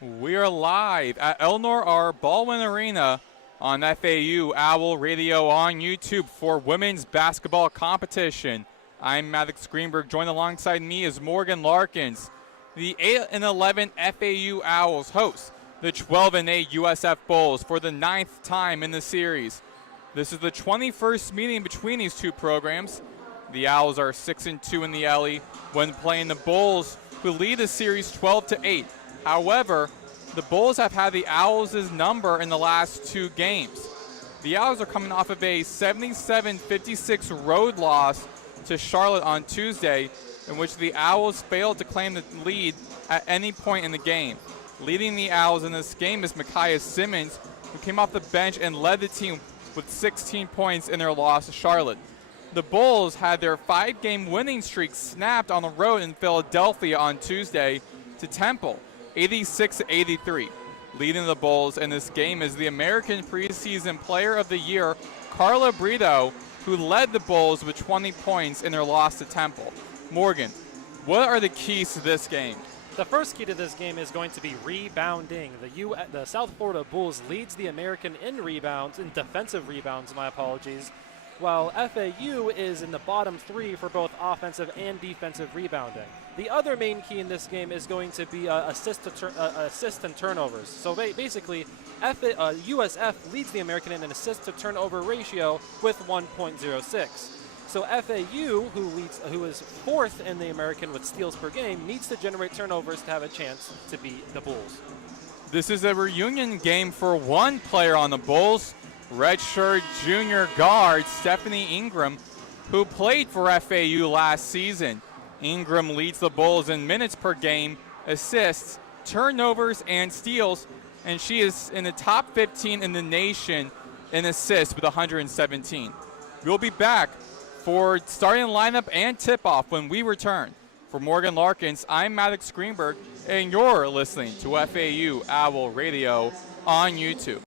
We are live at Elnor R. Baldwin Arena on FAU Owl Radio on YouTube for women's basketball competition. I'm Maddox Greenberg. Joined alongside me is Morgan Larkins. The 8-11 FAU Owls host the 12-8 USF Bulls for the 9th time in the series. This is the 21st meeting between these two programs. The Owls are 6-2 in the LE when playing the Bulls, who lead the series 12-8. However, the Bulls have had the Owls' number in the last two games. The Owls are coming off of a 77-56 road loss to Charlotte on Tuesday, in which the Owls failed to claim the lead at any point in the game. Leading the Owls in this game is Micaiah Simmons, who came off the bench and led the team with 16 points in their loss to Charlotte. The Bulls had their 5-game winning streak snapped on the road in Philadelphia on Tuesday to Temple, 86-83. Leading the Bulls in this game is the American Preseason Player of the Year, Carla Brito, who led the Bulls with 20 points in their loss to Temple. Morgan, what are the keys to this game? The first key to this game is going to be rebounding. The South Florida Bulls leads the American in rebounds, in defensive rebounds, my apologies, while FAU is in the bottom 3 for both offensive and defensive rebounding. The other main key in this game is going to be assist and turnovers. So basically, USF leads the American in an assist to turnover ratio with 1.06. So FAU, who is 4th in the American with steals per game, needs to generate turnovers to have a chance to beat the Bulls. This is a reunion game for one player on the Bulls, redshirt junior guard Stephanie Ingram, who played for FAU last season. Ingram leads the Bulls in minutes per game, assists, turnovers, and steals, and she is in the top 15 in the nation in assists with 117. We'll be back for starting lineup and tip-off when we return. For Morgan Larkins, I'm Maddox Greenberg, and you're listening to FAU Owl Radio on YouTube.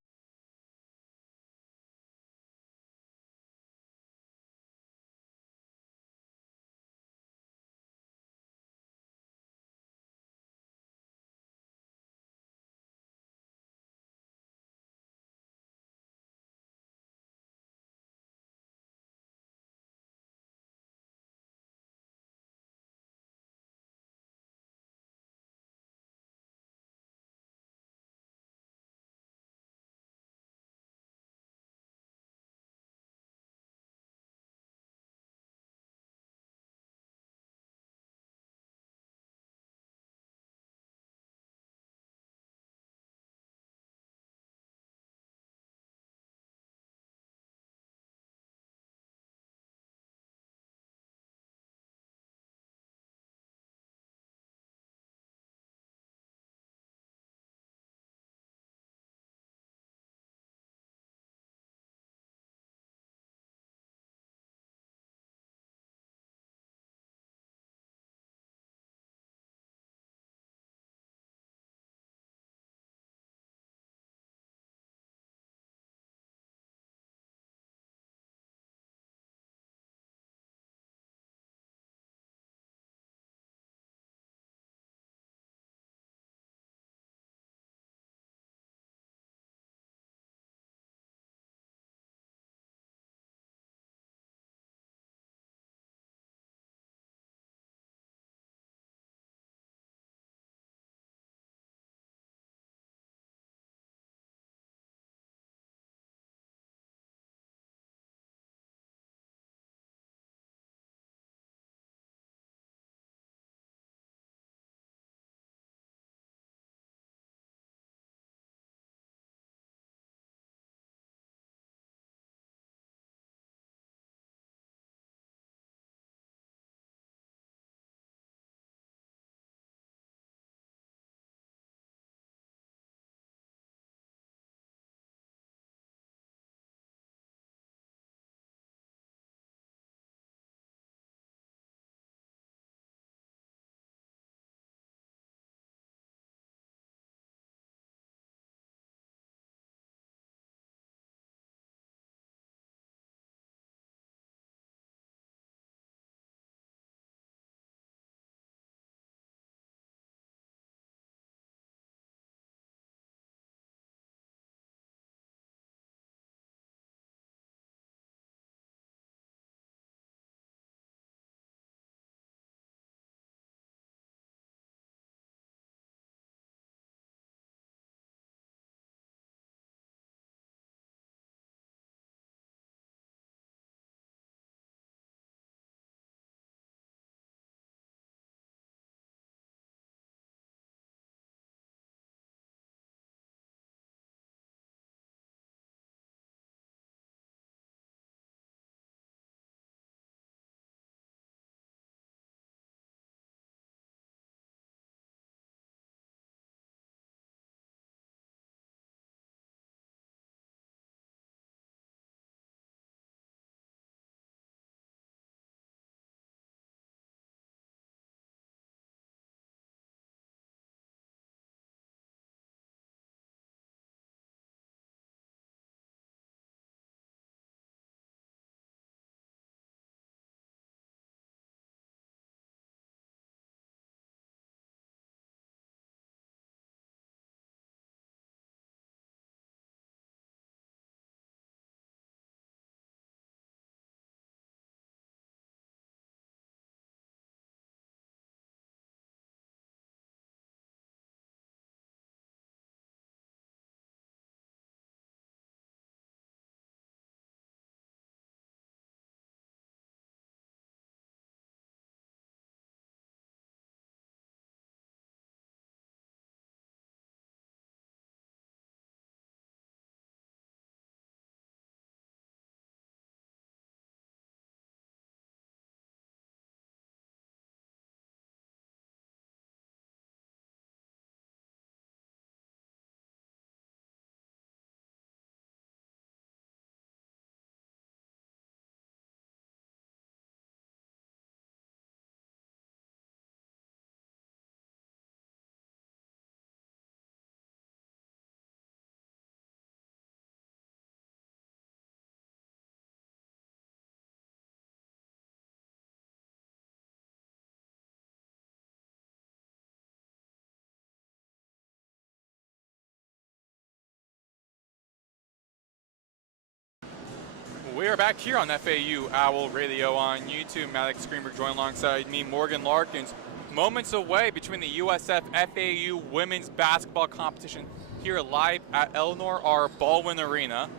We are back here on FAU Owl Radio on YouTube. Maddox, Greenberg joined alongside me, Morgan Larkins. Moments away between the USF FAU women's basketball competition here live at Eleanor R. Baldwin Arena.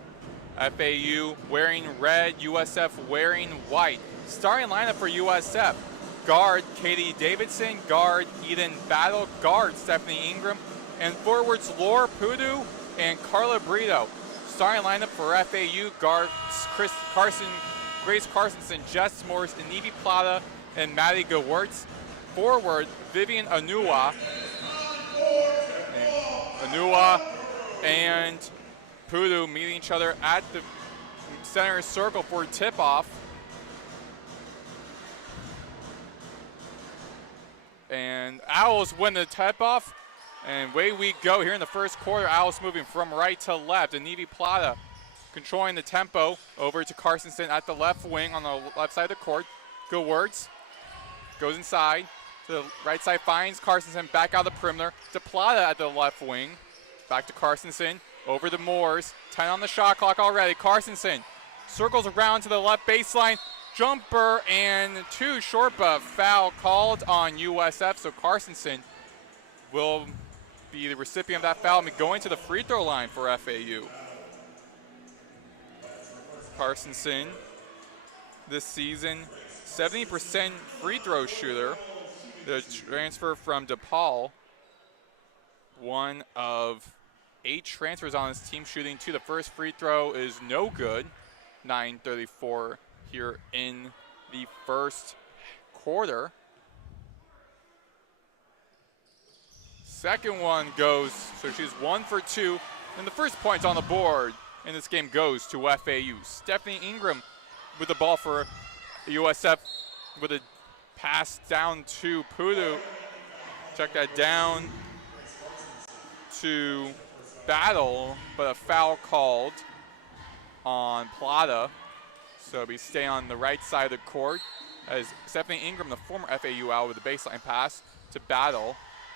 FAU wearing red, USF wearing white. Starting lineup for USF: guard Katie Davidson, guard Eden Battle, guard Stephanie Ingram, and forwards Laura Pudu and Carla Brito. Starting lineup for FAU: guard Grace Carsonson, Jess Morris, Inivi Plata, and Maddie Gewurtz. Forward Vivian Anua and Pudu meeting each other at the center circle for tip-off. And Owls win the tip-off. And away we go here in the first quarter. Owls moving from right to left. Inivi Plata controlling the tempo over to Carsonson at the left wing on the left side of the court. Gewurtz goes inside to the right side, finds Carsonson back out of the perimeter. To Plata at the left wing. Back to Carsonson. Over to Moores. 10 on the shot clock already. Carsonson circles around to the left baseline. Jumper and too short, but foul called on USF. So Carsonson will be the recipient of that foul and going to the free throw line for FAU. Carsonson this season, 70% free throw shooter. The transfer from DePaul, one of 8 transfers on his team shooting 2. The first free throw is no good. 9:34 here in the first quarter. Second one goes, so she's 1 for 2. And the first point on the board in this game goes to FAU. Stephanie Ingram with the ball for USF with a pass down to Pudu. Check that down to Battle, but a foul called on Plata. So we stay on the right side of the court as Stephanie Ingram, the former FAU Owl, with the baseline pass to Battle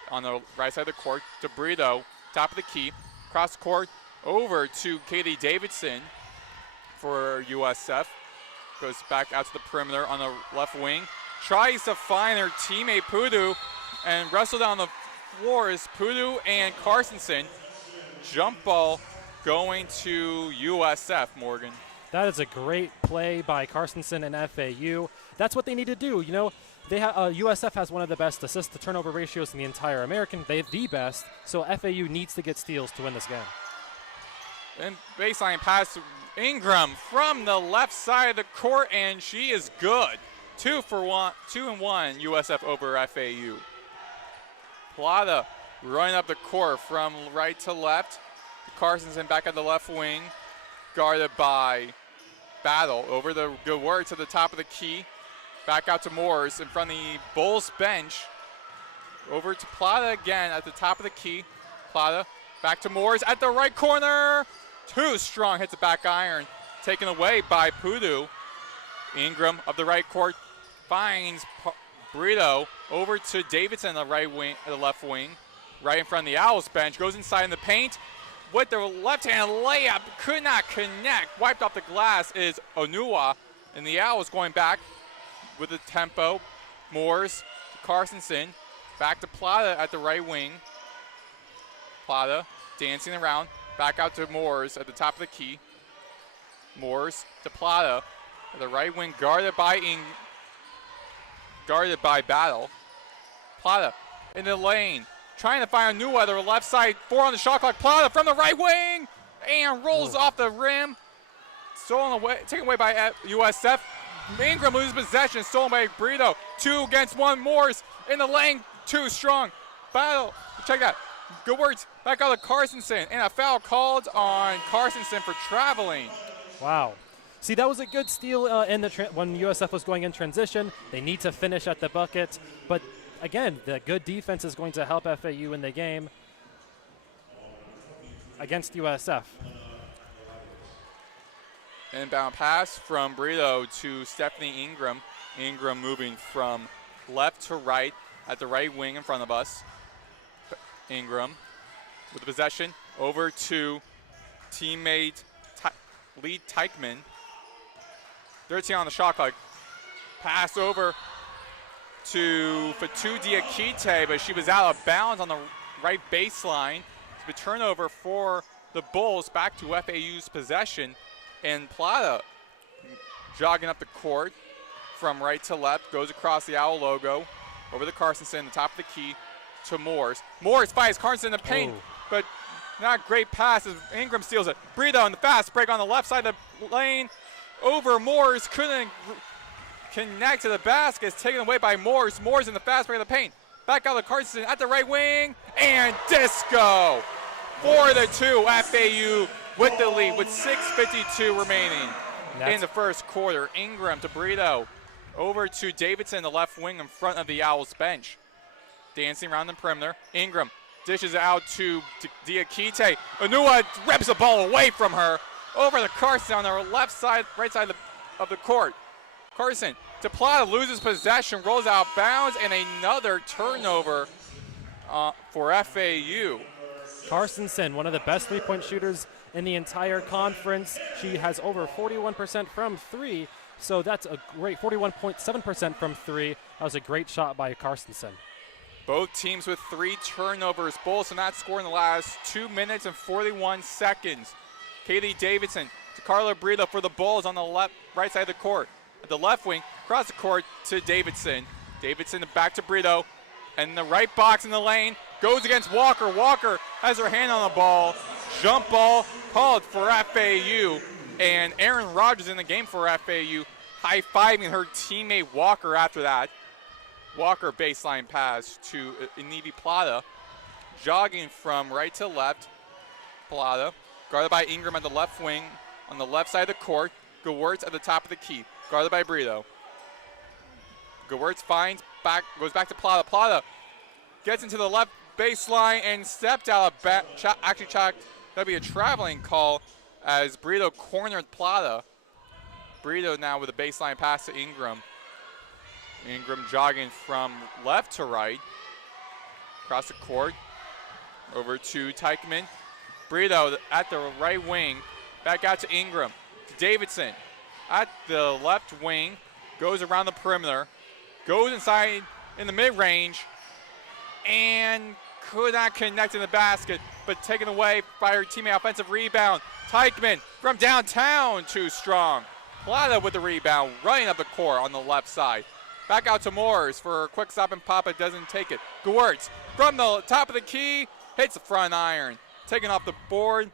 on the right side of the court to Brito, top of the key, cross the court over to Katie Davidson for USF. Goes back out to the perimeter on the left wing. Tries to find her teammate Pudu and wrestle down the floor is Pudu and Carsonson. Jump ball going to USF, Morgan. That is a great play by Carsonson and FAU. That's what they need to do. You know, USF has one of the best assist to turnover ratios in the entire American. They have the best, so FAU needs to get steals to win this game. And baseline pass, Ingram from the left side of the court, and she is good. 2 and 1 USF over FAU. Plata running up the court from right to left. Carsonson back at the left wing, guarded by Battle. Over the Gewurtz to the top of the key. Back out to Moores in front of the Bulls bench. Over to Plata again at the top of the key. Plata back to Moores at the right corner. Too strong, hits the back iron. Taken away by Pudu. Ingram of the right court finds Brito over to Davidson on the right wing, the left wing, right in front of the Owls bench. Goes inside in the paint with the left-hand layup. Could not connect. Wiped off the glass is Onua, and the Owls going back with the tempo. Moores to Carsonson, back to Plata at the right wing. Plata dancing around, back out to Moores at the top of the key. Moores to Plata at the right wing, guarded by Battle. Plata in the lane, trying to find Onua at the left side. 4 on the shot clock. Plata from the right wing and rolls off the rim. Stolen away, taken away by USF. Ingram loses possession, stolen by Brito. 2 against 1. Moores in the lane, too strong. Battle, check that. Gewurtz back out to Carsonson, and a foul called on Carsonson for traveling. Wow. See, that was a good steal when USF was going in transition. They need to finish at the bucket. But, again, the good defense is going to help FAU in the game against USF. Inbound pass from Brito to Stephanie Ingram. Ingram moving from left to right at the right wing in front of us. Ingram with the possession over to teammate Lee Teichman. 13 on the shot clock. Pass over to FAU Diakite, but she was out of bounds on the right baseline. It's a turnover for the Bulls, back to FAU's possession. And Plata jogging up the court from right to left, goes across the Owl logo, over the Carstensen, the top of the key, to Moores. Moores finds Carstensen in the paint, but not great pass as Ingram steals it. Brito in the fast break on the left side of the lane, over Moores, couldn't connect to the basket. It's taken away by Moores. Moores in the fast break of the paint. Back out of Carstensen at the right wing, and disco for the 2. FAU with the lead with 6:52 remaining in the first quarter. Ingram to Brito, over to Davidson, the left wing in front of the Owls bench. Dancing around the perimeter. Ingram dishes it out to Diakite. Anua rips the ball away from her. Over to Carson on the left side, right side of the court. Carson to Plata, loses possession, rolls out of bounds, and another turnover for FAU. Carstensen, one of the best three-point shooters in the entire conference. She has over 41% from 3, so that's a great 41.7% from 3. That was a great shot by Carstensen. Both teams with 3 turnovers. Bulls have not scored in the last 2 minutes and 41 seconds. Kaylee Davidson to Carla Brito for the Bulls on the right side of the court. At the left wing, across the court to Davidson. Davidson back to Brito. And the right box in the lane goes against Walker. Walker has her hand on the ball. Jump ball called for FAU. And Aaron Rogers in the game for FAU, high-fiving her teammate Walker after that. Walker baseline pass to Inivi Plata. Jogging from right to left. Plata, guarded by Ingram at the left wing on the left side of the court. Gewertz at the top of the key, guarded by Brito. Gewertz goes back to Plata. Plata gets into the left baseline and stepped out of actually checked. That'd be a traveling call as Brito cornered Plata. Brito now with a baseline pass to Ingram. Ingram jogging from left to right. Across the court. Over to Teichman. Brito at the right wing. Back out to Ingram. To Davidson. At the left wing. Goes around the perimeter. Goes inside in the mid-range. And could not connect in the basket. But taken away by her teammate. Offensive rebound. Teichman from downtown. Too strong. Plata with the rebound. Running up the court on the left side. Back out to Moores for a quick stop and pop. It doesn't take it. Gewertz from the top of the key. Hits the front iron. Taken off the board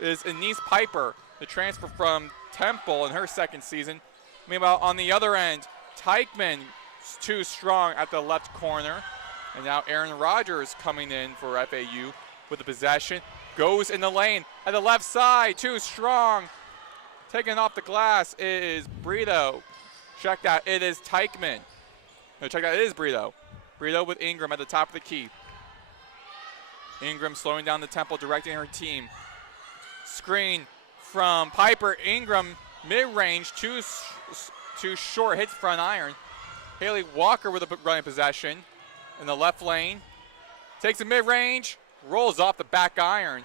is Anise Piper, the transfer from Temple in her second season. Meanwhile, on the other end, Teichman is too strong at the left corner. And now Aaron Rogers coming in for FAU with the possession. Goes in the lane at the left side. Too strong. Taken off the glass is Brito. Check that, it is Teichman. No, check that, it is Brito. Brito with Ingram at the top of the key. Ingram slowing down the tempo, directing her team. Screen from Piper. Ingram, mid-range, too short, hits front iron. Haley Walker with a running possession in the left lane. Takes a mid-range, rolls off the back iron.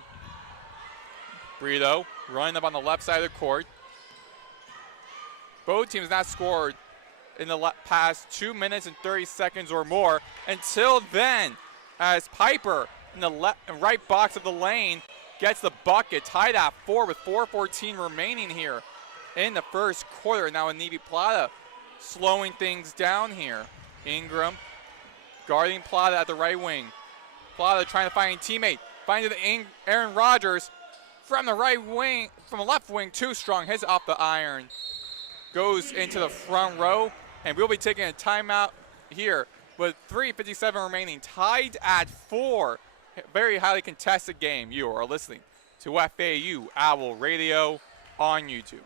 Brito running up on the left side of the court. Both teams not scored in the past 2 minutes and 30 seconds or more. Until then, as Piper in the right box of the lane gets the bucket, tied at 4 with 4:14 remaining here in the first quarter. Now Inivi Plata slowing things down here. Ingram guarding Plata at the right wing. Plata trying to find a teammate. Finding Aaron Rogers from the right wing, from the left wing, too strong. Hits off the iron. Goes into the front row, and we'll be taking a timeout here with 3:57 remaining, tied at 4. Very highly contested game. You are listening to FAU Owl Radio on YouTube.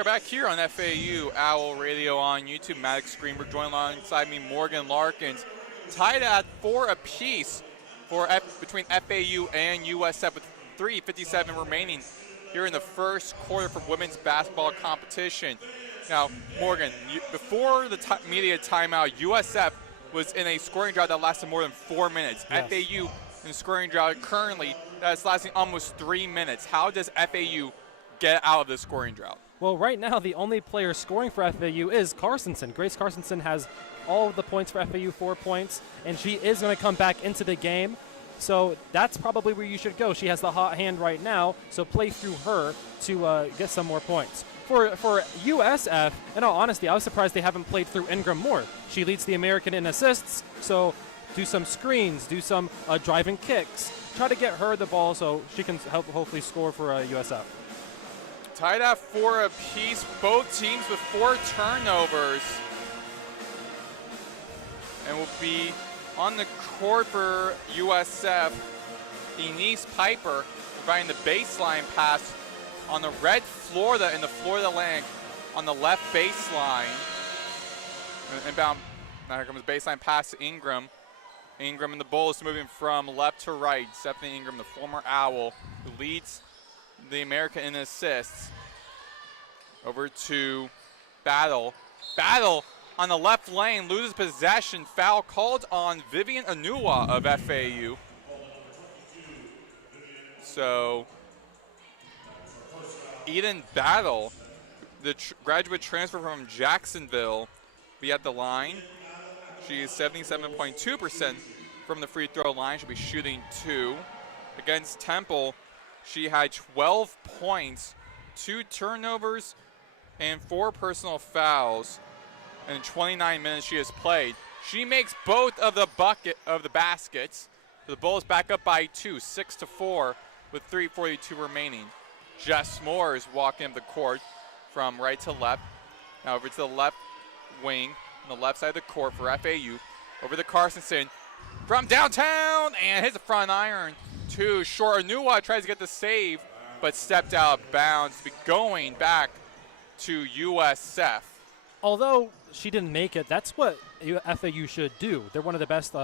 are back here on FAU Owl Radio on YouTube. Maddox, Greenberg joined alongside me, Morgan, Larkins. Tied at 4 apiece between FAU and USF with 3:57 remaining here in the first quarter for women's basketball competition. Now, Morgan, before the media timeout, USF was in a scoring drought that lasted more than 4 minutes. Yes. FAU in a scoring drought currently that's lasting almost 3 minutes. How does FAU get out of this scoring drought? Well, right now, the only player scoring for FAU is Carstensen. Grace Carstensen has all of the points for FAU, 4 points, and she is going to come back into the game. So that's probably where you should go. She has the hot hand right now, so play through her to get some more points. For USF, in all honesty, I was surprised they haven't played through Ingram more. She leads the American in assists, so do some screens, do some driving kicks. Try to get her the ball so she can hopefully score for USF. Tied at 4 apiece, both teams with 4 turnovers. And will be on the court for USF, Denise Piper providing the baseline pass on the red Florida in the Florida Atlantic on the left baseline. Inbound, now here comes the baseline pass to Ingram. Ingram and the Bulls moving from left to right. Stephanie Ingram, the former Owl, who leads the American in assists. Over to Battle. Battle on the left lane, loses possession. Foul called on Vivian Anua of FAU. So, Eden Battle, the graduate transfer from Jacksonville, be at the line. She is 77.2% from the free throw line. She'll be shooting 2. Against Temple, she had 12 points, 2 turnovers, and 4 personal fouls. In 29 minutes she has played. She makes both of the baskets. The Bulls back up by 2, 6-4, with 3:42 remaining. Jess Moore is walking up the court from right to left. Now over to the left wing, on the left side of the court for FAU. Over to Carstensen from downtown and hits the front iron. Too short. Anua tries to get the save, but stepped out of bounds. Be going back to USF. Although she didn't make it, that's what FAU should do. They're one of the best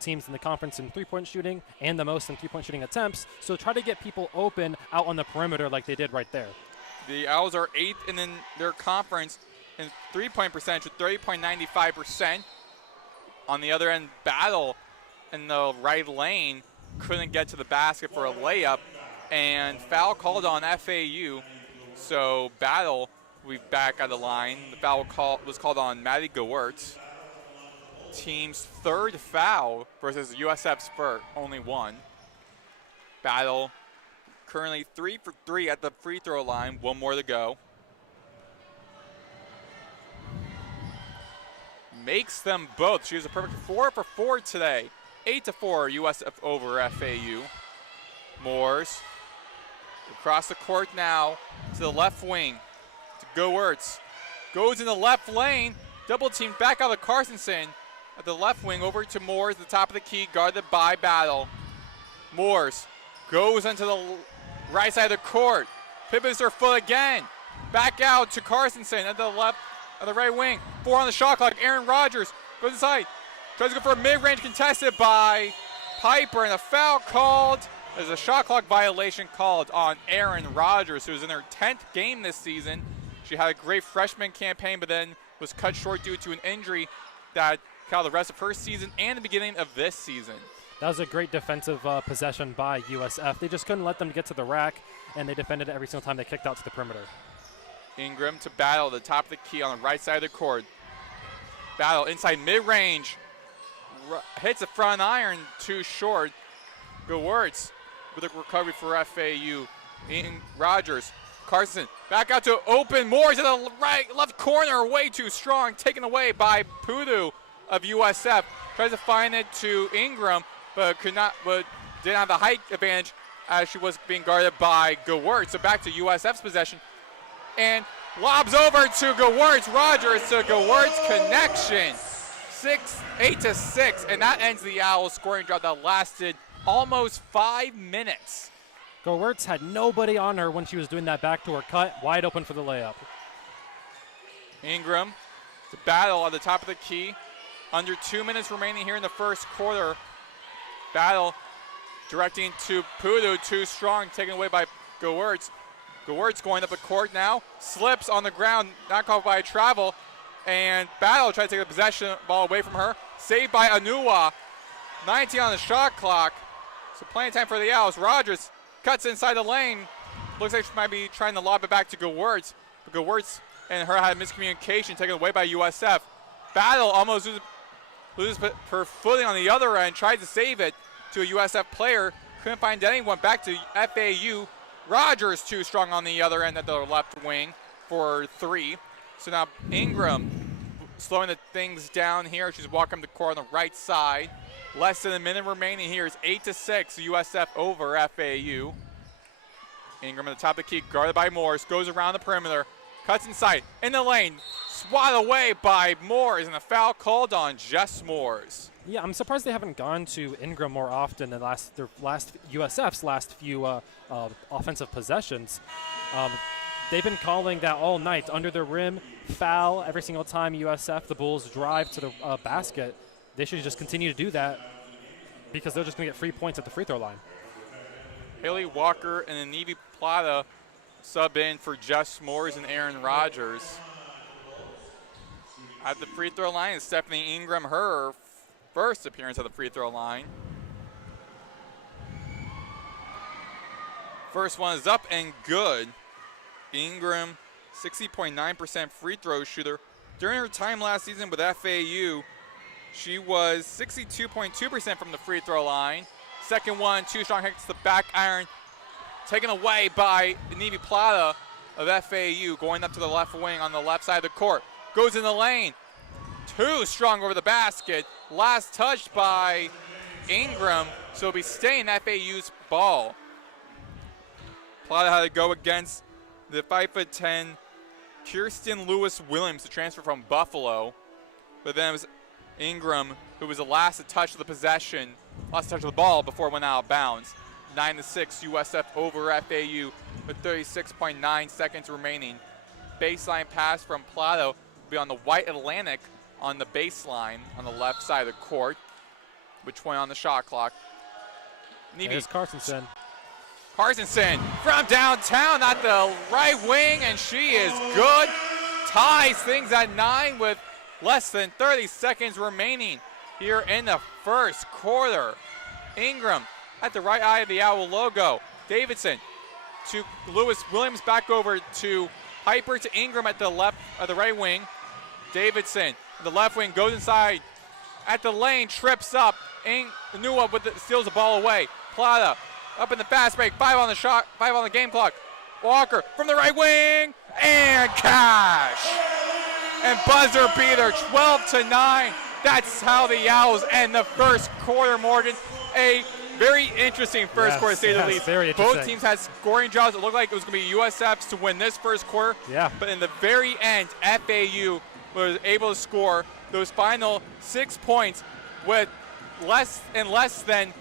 teams in the conference in three-point shooting and the most in three-point shooting attempts. So try to get people open out on the perimeter like they did right there. The Owls are 8th in their conference in three-point percentage with 30.95%. On the other end, Battle in the right lane couldn't get to the basket for a layup, and foul called on FAU. So Battle will be back at the line. The foul was called on Maddie Gewirtz. Team's 3rd foul versus USF's first, only 1. Battle currently 3 for 3 at the free throw line, 1 more to go. Makes them both. She was a perfect 4 for 4 today. 8-4 USF over FAU. Moores across the court now to the left wing to Gewirtz. Goes in the left lane. Double team back out of Carstensen at the left wing over to Moores at the top of the key, guarded by Battle. Moores goes into the right side of the court. Pivots her foot again. Back out to Carstensen at the left, at the right wing. 4 on the shot clock. Aaron Rodgers goes inside. Tries to go for a mid-range contested by Piper, and a foul called. There's a shot clock violation called on Aaron Rodgers, who was in her 10th game this season. She had a great freshman campaign, but then was cut short due to an injury that called the rest of her season and the beginning of this season. That was a great defensive possession by USF. They just couldn't let them get to the rack, and they defended every single time they kicked out to the perimeter. Ingram to Battle, the top of the key on the right side of the court. Battle inside mid-range. Hits the front iron, too short. Gewirtz with a recovery for FAU. Rodgers, Carstensen back out to open. Moores in the left corner, way too strong. Taken away by Pudu of USF. Tries to find it to Ingram, but didn't have the height advantage as she was being guarded by Gewirtz. So back to USF's possession. And lobs over to Gewirtz. Rodgers to Gewirtz connection. 8-6, and that ends the Owls scoring drought that lasted almost 5 minutes. Gewirtz had nobody on her when she was doing that backdoor cut, wide open for the layup. Ingram to battle at the top of the key. Under 2 minutes remaining here in the first quarter. Battle directing to Pudu, too strong, taken away by Gewertz. Gewertz going up the court now, slips on the ground, not called by a travel, and Battle tries to take the possession ball away from her. Saved by Anua. 19 on the shot clock, so plenty of time for the Owls. Rogers cuts inside the lane. Looks like she might be trying to lob it back to Gewertz, but Gewertz and her had miscommunication taken away by USF. Battle almost loses her footing on the other end, tried to save it to a USF player, couldn't find anyone. Back to FAU. Rogers too strong on the other end at the left wing for 3. So now Ingram slowing the things down here. She's walking the court on the right side. Less than a minute remaining here. It's 8-6 USF over FAU. Ingram at the top of the key, guarded by Morris, goes around the perimeter, cuts inside, in the lane, swat away by Morris, and a foul called on Jess Morris. Yeah, I'm surprised they haven't gone to Ingram more often than USF's last few offensive possessions. They've been calling that all night, under the rim, foul every single time USF, the Bulls, drive to the basket. They should just continue to do that because they're just going to get free points at the free throw line. Haley Walker and Anivi Plata sub in for Jess Morris and Aaron Rogers. At the free throw line is Stephanie Ingram, her first appearance at the free throw line. First one is up and good. Ingram, 60.9% free throw shooter. During her time last season with FAU, she was 62.2% from the free throw line. Second one, too strong, hits the back iron. Taken away by Anivi Plata of FAU, going up to the left wing on the left side of the court. Goes in the lane. Too strong over the basket. Last touched by Ingram, so it'll be staying FAU's ball. Plata had to go against the 5'10" Kirsten Lewis-Williams to transfer from Buffalo. But then it was Ingram who was the last to touch the possession, last to touch the ball before it went out of bounds. 9-6 USF over FAU with 36.9 seconds remaining. Baseline pass from Plata will be on the White Atlantic on the baseline on the left side of the court, with 20 on the shot clock. There's Carstensen. Carstensen from downtown at the right wing, and she is good. Ties things at 9 with less than 30 seconds remaining here in the first quarter. Ingram at the right eye of the Owl logo. Davidson to Lewis-Williams, back over to Piper, to Ingram at the left, the right wing. Davidson, the left wing, goes inside at the lane, trips up. Nua steals the ball away. Plata up in the fast break, 5 on the shot, 5 on the game clock. Walker from the right wing, and cash. And buzzer beater, 12-9. That's how the Owls end the first quarter, Morgan. A very interesting first quarter, to say the least. Both teams had scoring jobs. It looked like it was going to be USF's to win this first quarter. Yeah. But in the very end, FAU was able to score those final 6 points with less than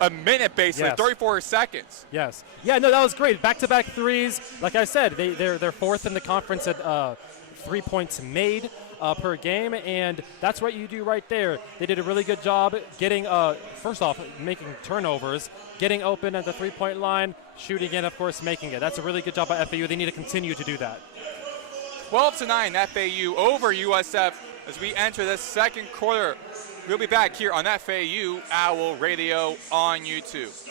a minute, basically, 34 seconds. Yes. Yeah, no, that was great. Back-to-back threes. Like I said, they're fourth in the conference at 3 points made per game, and that's what you do right there. They did a really good job getting, first off, making turnovers, getting open at the three-point line, shooting in, of course, making it. That's a really good job by FAU. They need to continue to do that. 12-9 FAU over USF as we enter this second quarter. We'll be back here on FAU Owl Radio on YouTube.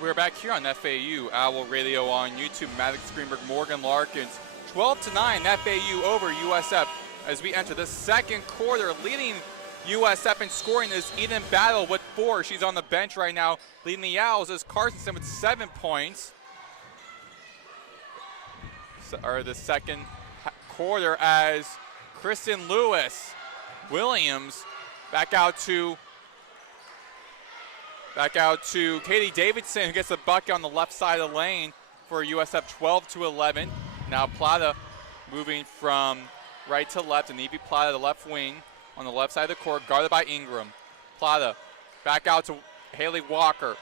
We're back here on FAU Owl Radio on YouTube. Maddox, Greenberg, Morgan, Larkins. 12-9 FAU over USF as we enter the second quarter. Leading USF in scoring is Eden Battle with 4. She's on the bench right now. Leading the Owls is Carstensen with 7 points. Or the second quarter as Kristen Lewis Williams back out to Katie Davidson, who gets the bucket on the left side of the lane for USF. 12-11. Now Plata moving from right to left, and Evie Plata, the left wing, on the left side of the court, guarded by Ingram. Plata back out to Haley Walker,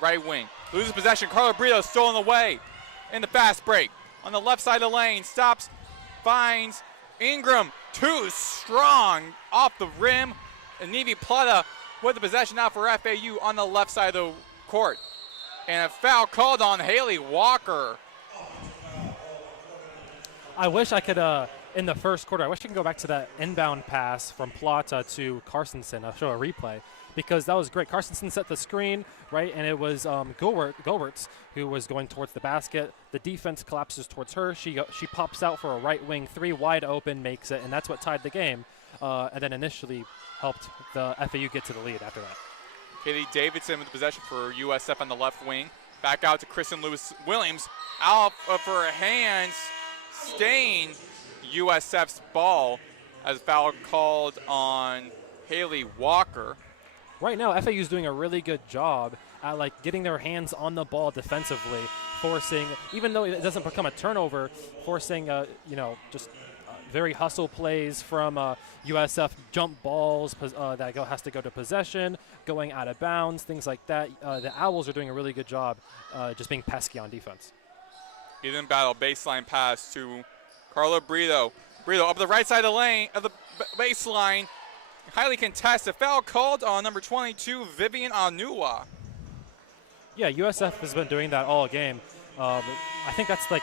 right wing. Loses possession. Carla Brito stolen away in the fast break. On the left side of the lane, stops, finds Ingram, too strong off the rim. And Evie Plata with the possession now for FAU on the left side of the court. And a foul called on Haley Walker. I wish I could, in the first quarter, I wish I could go back to that inbound pass from Plata to Carstensen. I'll show a replay because that was great. Carstensen set the screen, right, and it was Gowertz who was going towards the basket. The defense collapses towards her. She pops out for a right wing three, wide open, makes it, and that's what tied the game. And then initially helped the FAU get to the lead after that. Katie Davidson with the possession for USF on the left wing. Back out to Kristen Lewis Williams. Out of her hands, staying USF's ball as a foul called on Haley Walker. Right now, FAU is doing a really good job at getting their hands on the ball defensively, forcing, even though it doesn't become a turnover, forcing just very hustle plays from USF, jump balls that has to go to possession, going out of bounds, things like that. The Owls are doing a really good job just being pesky on defense. Eden Battle, baseline pass to Carla Brito. Brito up the right side of the lane, of the baseline. Highly contested. Foul called on number 22, Vivian Anua. Yeah, USF has been doing that all game. I think that's the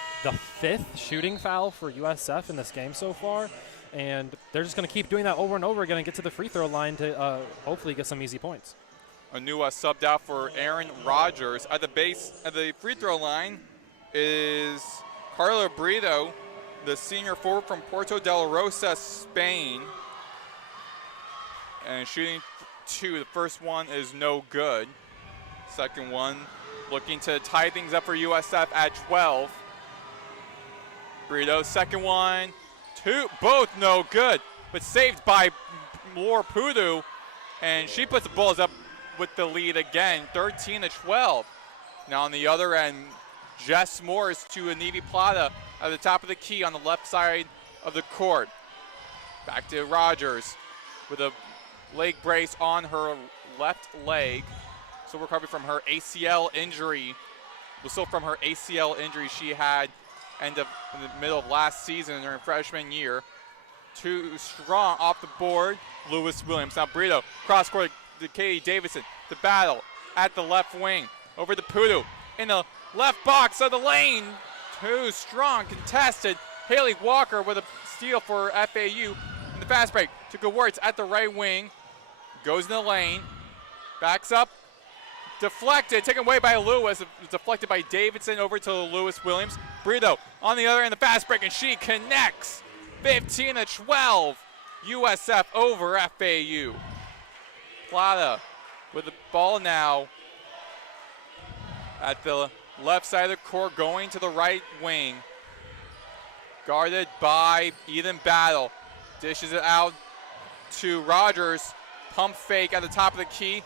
5th shooting foul for USF in this game so far. And they're just going to keep doing that over and over again and get to the free throw line to hopefully get some easy points. Anua subbed out for Aaron Rogers. At the free throw line is Carla Brito, the senior forward from Puerto del Rosa, Spain. And shooting 2, the first one is no good. Second one looking to tie things up for USF at 12. Brito, second one, 2, both no good, but saved by Laura Pudu, and she puts the Bulls up with the lead again, 13-12. Now on the other end, Jess Morris to Anivi Plata at the top of the key on the left side of the court. Back to Rogers with a leg brace on her left leg. Still recovering from her ACL injury. Still from her ACL injury she had in the middle of last season in her freshman year. Too strong off the board. Lewis Williams. Now Brito, cross court to Katie Davidson. The battle at the left wing. Over to Pudu in the left box of the lane. Too strong, contested. Haley Walker with a steal for FAU. In the fast break to Gowertz at the right wing. Goes in the lane. Backs up. Deflected, taken away by Lewis. Deflected by Davidson over to Lewis Williams. Brito on the other end, the fast break, and she connects. 15-12. USF over FAU. Plata with the ball now at the left side of the court, going to the right wing. Guarded by Eden Battle. Dishes it out to Rogers. Pump fake at the top of the key.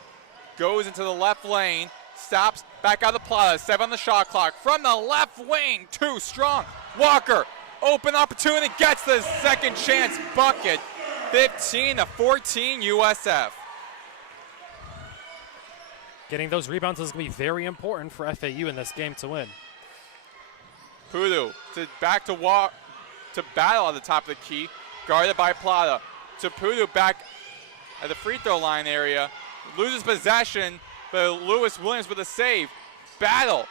Goes into the left lane. Stops. Back out of the Plata. 7 on the shot clock. From the left wing. Too strong. Walker. Open opportunity. Gets the second chance bucket. 15-14 USF. Getting those rebounds is going to be very important for FAU in this game to win. Pudu back to Battle at the top of the key. Guarded by Plata. To Pudu back at the free throw line area. Loses possession, but Lewis Williams with a save. Battle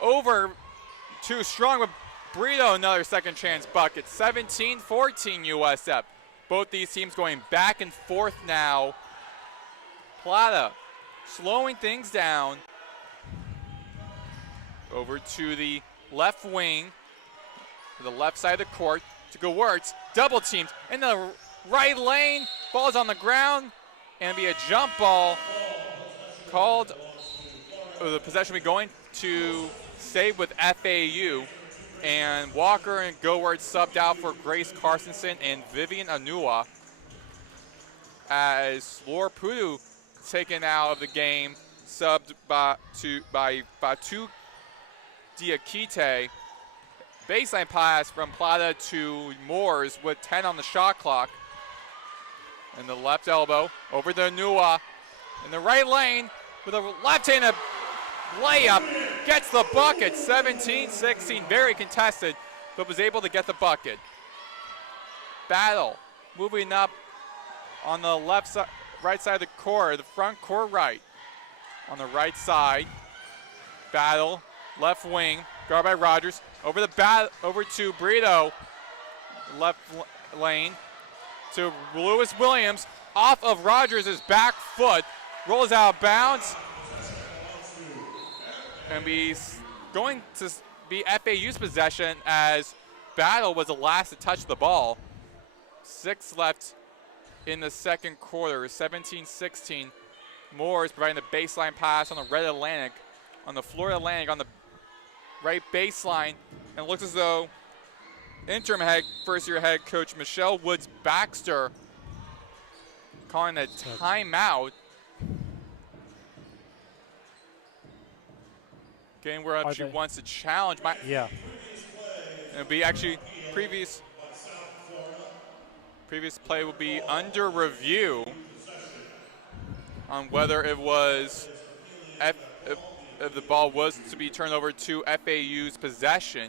over too strong with Brito, another second chance bucket. 17-14 USF. Both these teams going back and forth now. Plata slowing things down. Over to the left wing, to the left side of the court, to Gewurz, double teamed in the right lane, ball's on the ground, and be a jump ball called. The possession will be going to stay with FAU, and Walker and Gewurz subbed out for Grace Carstensen and Vivian Anua, as Laura Pudu taken out of the game, subbed by Batu Diakite. Baseline pass from Plata to Moores with 10 on the shot clock. And the left elbow over to Anua in the right lane with a left-handed layup. Gets the bucket, 17-16, very contested, but was able to get the bucket. Battle moving up on the left side, right side of the court, the front court right. On the right side, Battle, left wing, guarded by Rogers. Over to Brito, left lane to Lewis Williams, off of Rogers' back foot, rolls out of bounds, and going to be FAU's possession, as Battle was the last to touch the ball. 6 left in the second quarter, 17-16. Moore is providing the baseline pass on the Red Atlantic, on the Florida Atlantic, on the right baseline, and it looks as though interim first-year head coach Michelle Woods-Baxter calling a timeout. Getting where she wants to challenge. Yeah. It'll be actually previous play will be under review on whether it was if the ball was to be turned over to FAU's possession.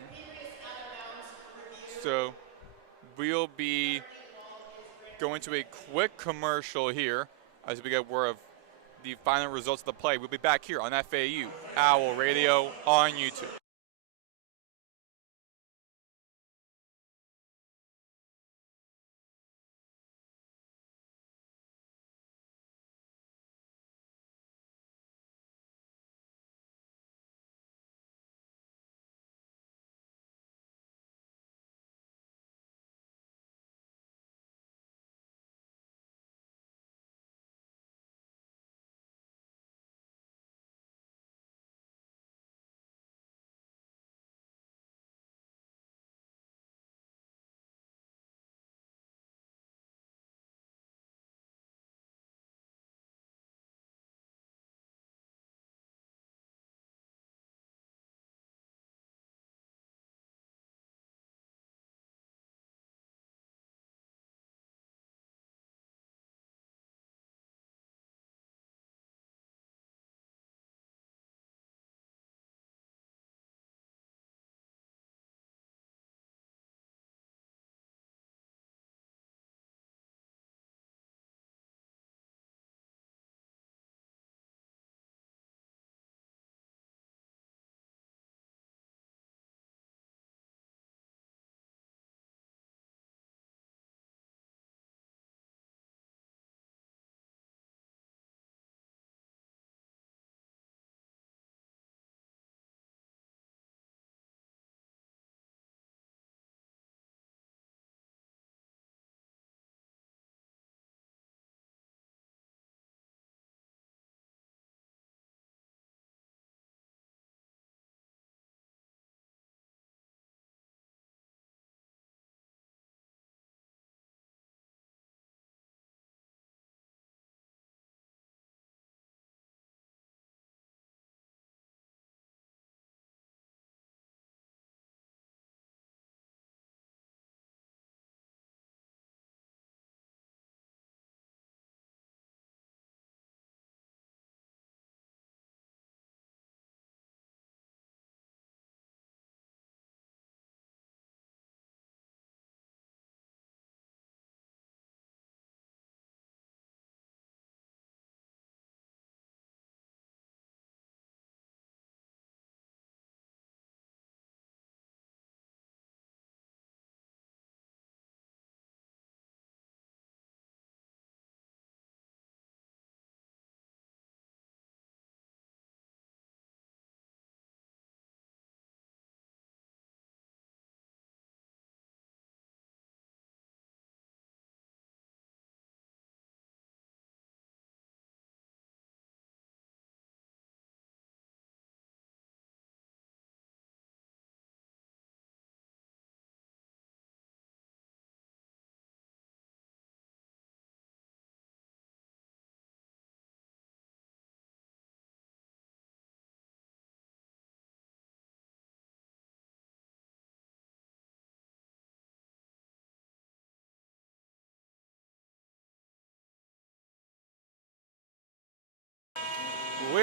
So we'll be going to a quick commercial here as we get word of the final results of the play. We'll be back here on FAU Owl Radio on YouTube.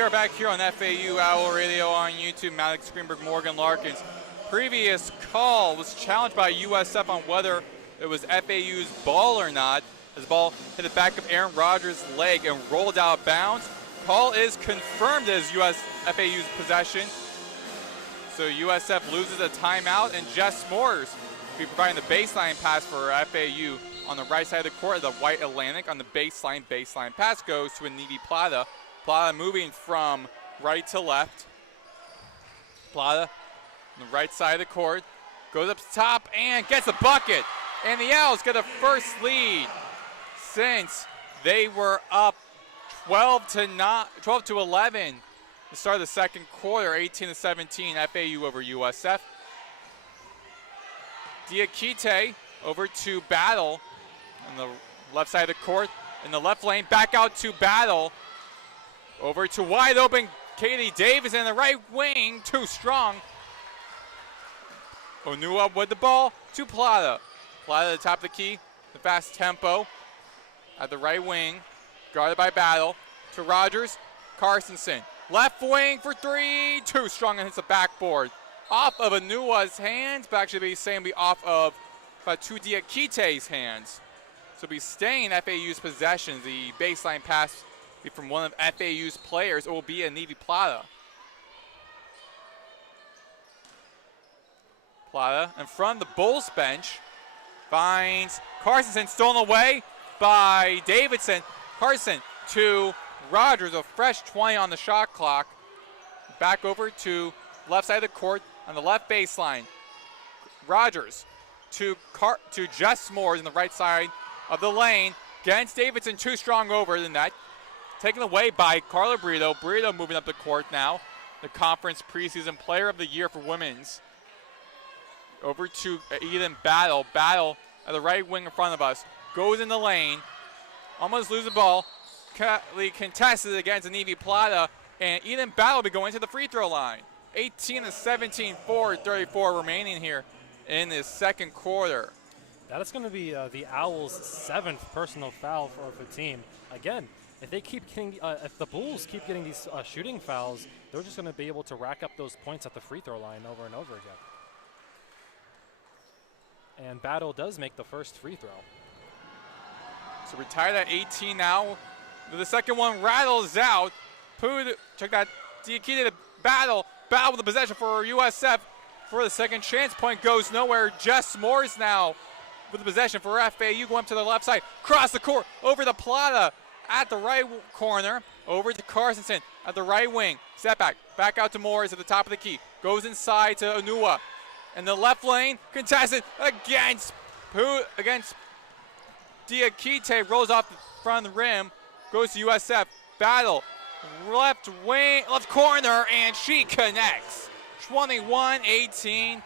are back here on FAU Owl Radio on YouTube. Maddox, Greenberg, Morgan, Larkins. Previous call was challenged by USF on whether it was FAU's ball or not. As the ball hit the back of Aaron Rodgers' leg and rolled out of bounds. Call is confirmed as FAU's possession. So USF loses a timeout, and Jess Moores will be providing the baseline pass for FAU on the right side of the court of the White Atlantic. On the baseline pass goes to Anivi Plata. Plata moving from right to left. Plata on the right side of the court. Goes up top and gets a bucket. And the Owls get a first lead since they were up 12 to 11 to start the second quarter, 18-17, FAU over USF. Diakite over to Battle on the left side of the court. In the left lane, back out to Battle. Over to wide open Katie Davis in the right wing, too strong. Onua with the ball to Plata. Plata at the top of the key, the fast tempo at the right wing, guarded by Battle. To Rodgers, Carstensen. Left wing for three, too strong and hits the backboard. Off of Onua's hands, but actually be off of Fatu Diakite's hands. So be staying FAU's possession. The baseline pass be from one of FAU's players. It will be Anivi Plata. Plata in front of the Bulls bench. Finds Carstensen, stolen away by Davidson. Carson to Rodgers, a fresh 20 on the shot clock. Back over to left side of the court on the left baseline. Rodgers to Jess Moores in the right side of the lane. Against Davidson, too strong over the net. Taken away by Carla Brito. Brito moving up the court now. The conference preseason player of the year for women's. Over to Eden Battle. Battle at the right wing in front of us. Goes in the lane. Almost loses the ball. Contested against Anivi Plata. And Eden Battle will be going to the free throw line. 18-17, 4:34 remaining here in this second quarter. That is going to be the Owls' 7th personal foul for the team. Again, if they keep getting, if the Bulls keep getting these shooting fouls, they're just going to be able to rack up those points at the free throw line over and over again. And Battle does make the first free throw. So we're tied at 18 now. The second one rattles out. Check that. Diakite to Battle. Battle with the possession for USF for the second chance. Point goes nowhere. Jess Moores now with the possession for FAU, going up to the left side. Cross the court over to Plata at the right corner. Over to Carstensen at the right wing. Step back. Back out to Moores at the top of the key. Goes inside to Onua. In the left lane, contested against Diakite. Rolls off the front of the rim. Goes to USF. Battle. Left wing, left corner, and she connects. 21-18.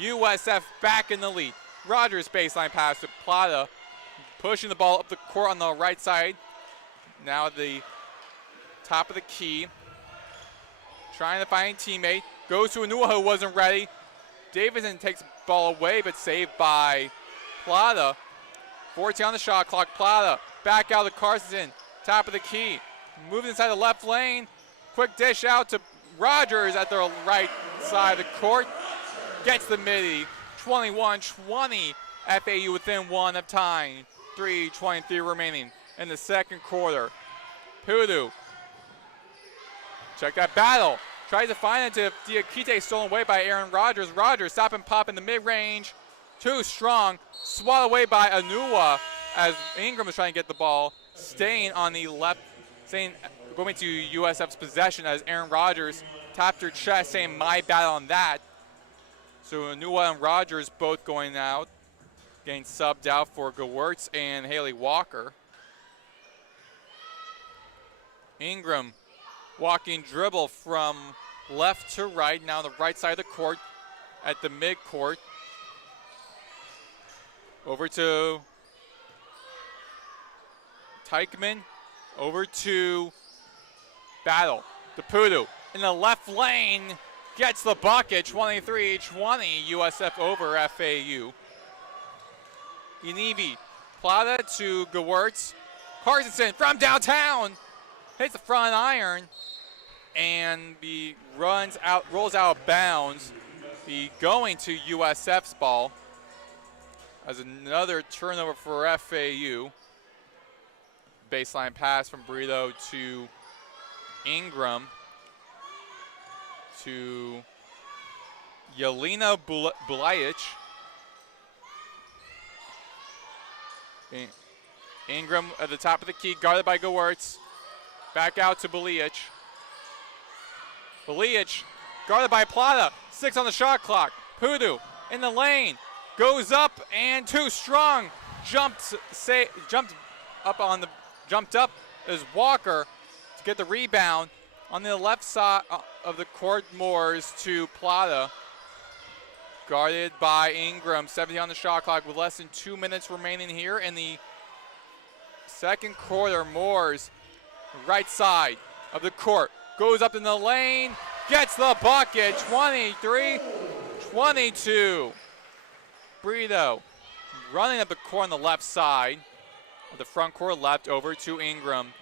USF back in the lead. Rodgers baseline pass to Plata. Pushing the ball up the court on the right side. Now at the top of the key. Trying to find a teammate. Goes to Onua, who wasn't ready. Davidson takes the ball away, but saved by Plata. 14 on the shot clock. Plata back out to Carstensen. Top of the key. Moving inside the left lane. Quick dish out to Rodgers at the right side of the court. Gets the midi. 21-20. FAU within one of time. 3:23 remaining in the second quarter. Pudu. Check that Battle. Tries to find it to Diakite, stolen away by Aaron Rodgers. Rodgers stop and pop in the mid-range. Too strong. Swatted away by Onua as Ingram was trying to get the ball. Staying on the left, going to USF's possession as Aaron Rodgers tapped her chest, saying my bad on that. So Onua and Rodgers both going out. Getting subbed out for Gewurtz and Haley Walker. Ingram walking dribble from left to right. Now the right side of the court at the midcourt. Over to Teichman. Over to Battle. To Pudu. In the left lane. Gets the bucket. 23-20. USF over FAU. Inivi. Plata to Gewurtz. Carstensen from downtown. Hits the front iron. and the rolls out of bounds. The going to USF's ball as another turnover for FAU. Baseline pass from Brito to Ingram to Yelena Bulajic. Ingram at the top of the key, guarded by Gewurz. Back out to Bulajic. Bulajic guarded by Plata. 6 on the shot clock. Pudu in the lane. Goes up and too strong. Jumped up is Walker to get the rebound on the left side of the court. Moores to Plata. Guarded by Ingram. 70 on the shot clock with less than 2 minutes remaining here in the second quarter. Moores, right side of the court, goes up in the lane, gets the bucket. 23-22. Brito running up the court on the left side of the front court left, over to Ingram,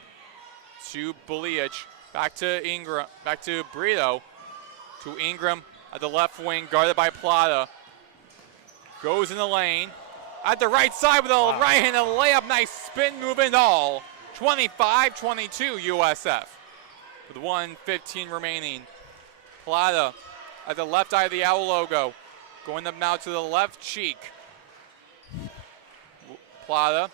to Bulajic, back to Ingram, back to Brito, to Ingram at the left wing, guarded by Plata. Goes in the lane at the right side with a right-handed layup. Nice spin move and all. 25-22 USF with 1:15 remaining. Plata at the left eye of the Owl logo, going up now to the left cheek. Plata,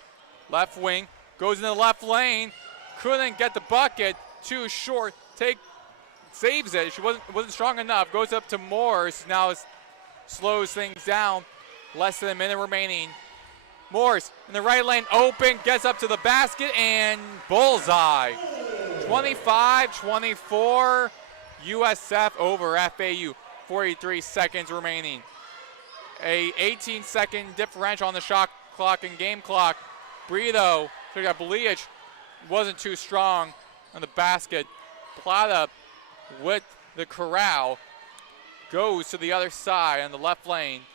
left wing, goes in the left lane, couldn't get the bucket, too short, saves it. She wasn't strong enough. Goes up to Morse, now slows things down. Less than a minute remaining. Morse in the right lane, open, gets up to the basket, and bullseye. 25-24, USF over FAU. 43 seconds remaining. A 18-second differential on the shot clock and game clock. Brito, so we got Bulajic, wasn't too strong on the basket. Plata with the corral, goes to the other side on the left lane.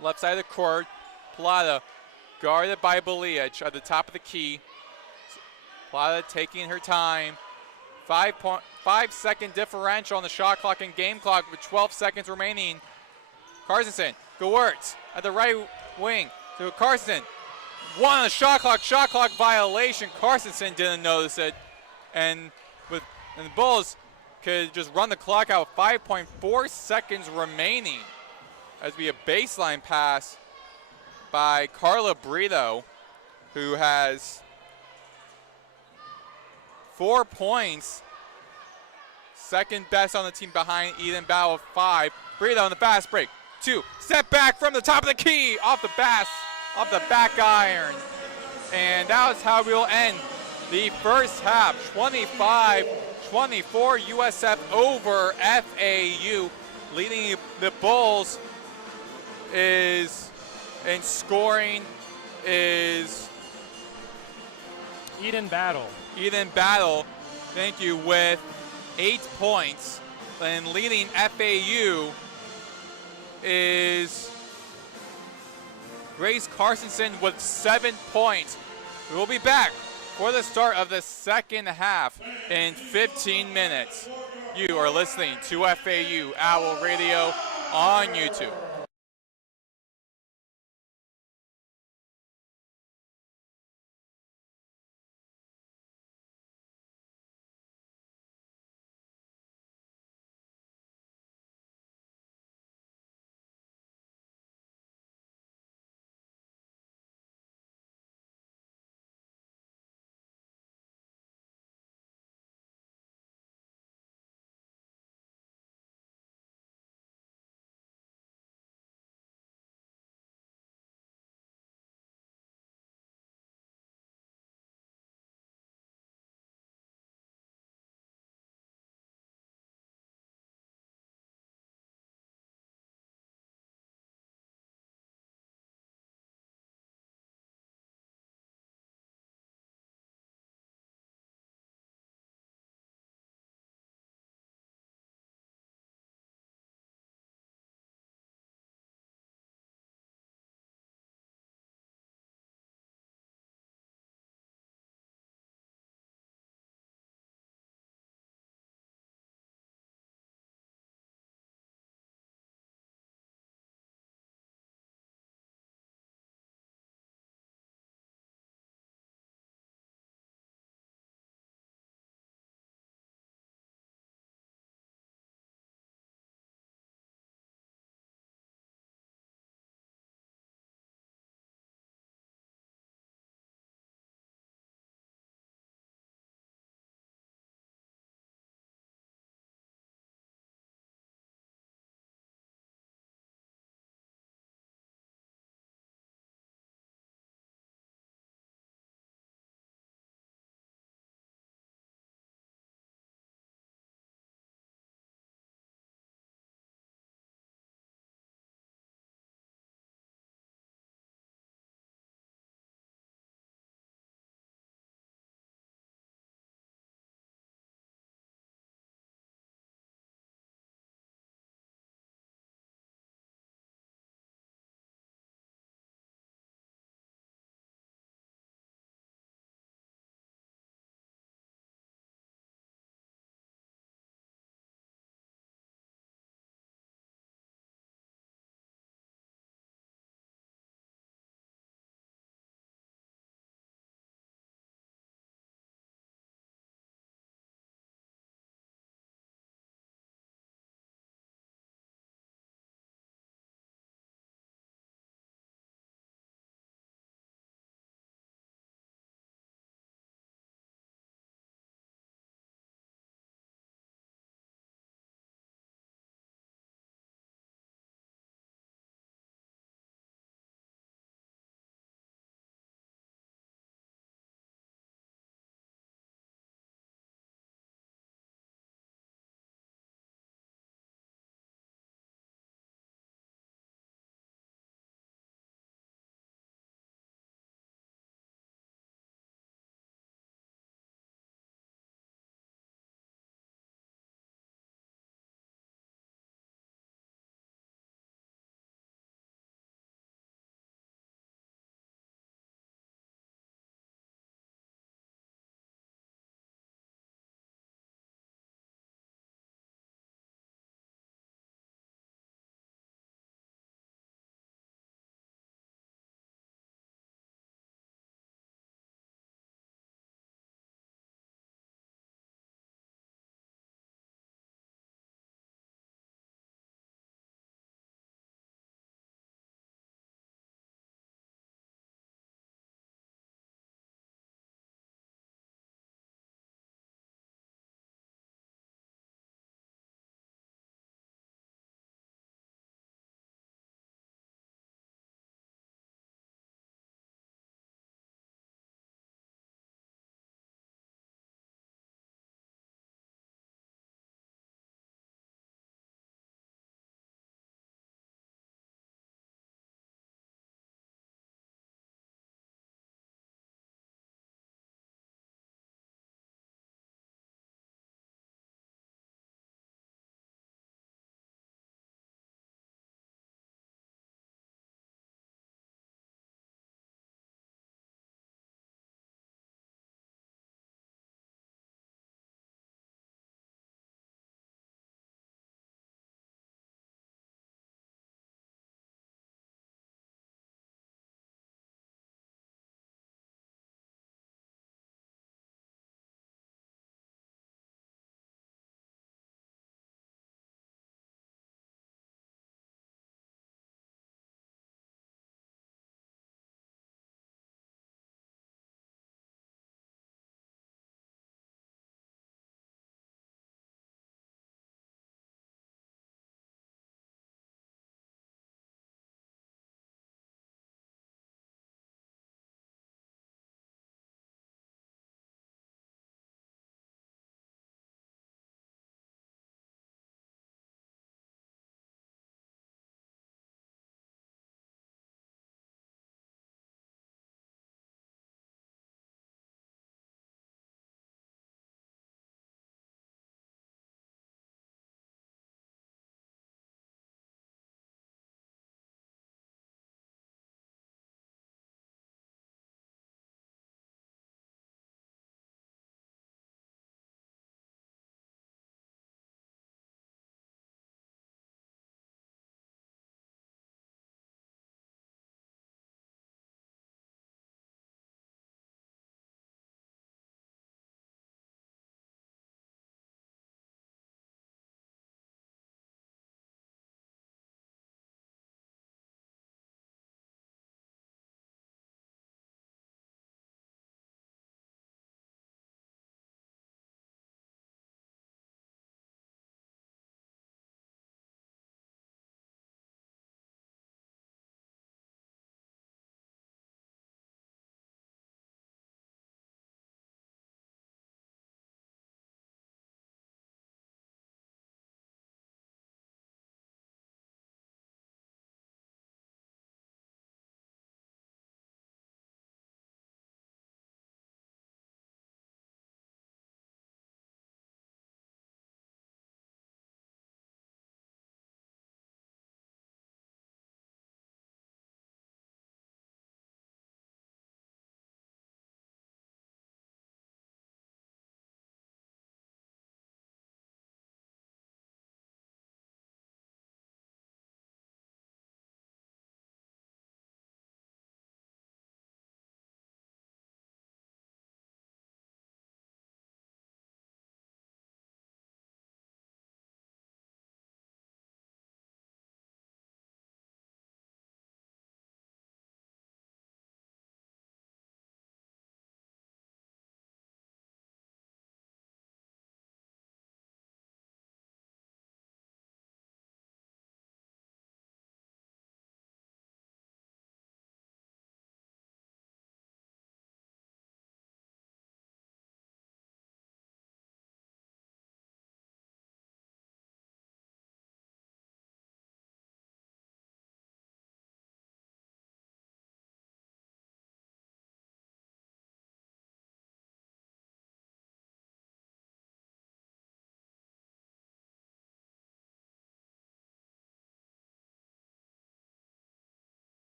Left side of the court, Plata guarded by Bulajic at the top of the key. Plata taking her time. 5-second differential on the shot clock and game clock with 12 seconds remaining. Carstensen, Gewurz at the right wing to Carstensen. 1 on the shot clock violation. Carstensen didn't notice it. And the Bulls could just run the clock out. 5.4 seconds remaining. As we have baseline pass by Carla Brito, who has 4 points. Second best on the team behind Eden Bow of 5. Brito on the fast break. 2, step back from the top of the key, off the back iron. And that was how we'll end the first half. 25-24, USF over FAU. Leading the Bulls is in scoring is Eden Battle, thank you, with 8 points. And leading FAU is Grace Carstensen with 7 points. We will be back for the start of the second half in 15 minutes. You are listening to FAU Owl Radio on YouTube.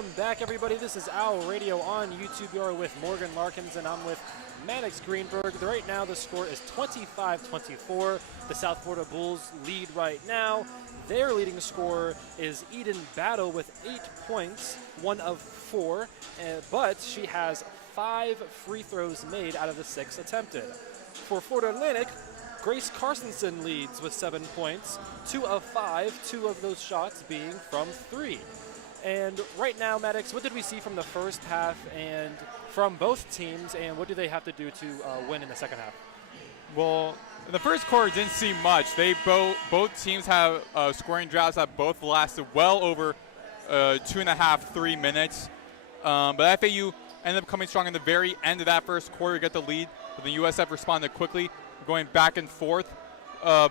Welcome back, everybody. This is OWL Radio on YouTube. You are with Morgan Larkins, and I'm with Maddox Greenberg. Right now, the score is 25-24. The South Florida Bulls lead right now. Their leading scorer is Eden Battle with 8 points, 1 of 4, but she has 5 free throws made out of the 6 attempted. For Florida Atlantic, Grace Carstensen leads with 7 points, 2 of 5, 2 of those shots being from 3. And right now, Maddox, what did we see from the first half and from both teams, and what do they have to do to win in the second half? Well, in the first quarter, didn't see much. They both teams have scoring droughts that both lasted well over 2.5, 3 minutes. But FAU ended up coming strong in the very end of that first quarter to get the lead, but the USF responded quickly, going back and forth.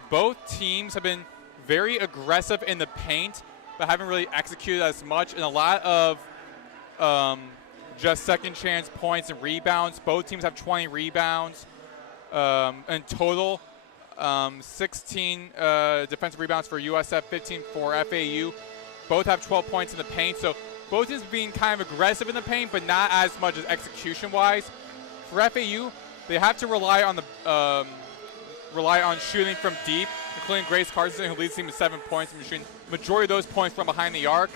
Both teams have been very aggressive in the paint, but haven't really executed as much, and a lot of just second chance points and rebounds. Both teams have 20 rebounds in total. 16 defensive rebounds for USF, 15 for FAU. Both have 12 points in the paint, so both teams being kind of aggressive in the paint, but not as much as execution-wise. For FAU, they have to rely on shooting from deep, including Grace Carstensen, who leads the team with 7 points, and shooting majority of those points from behind the arc.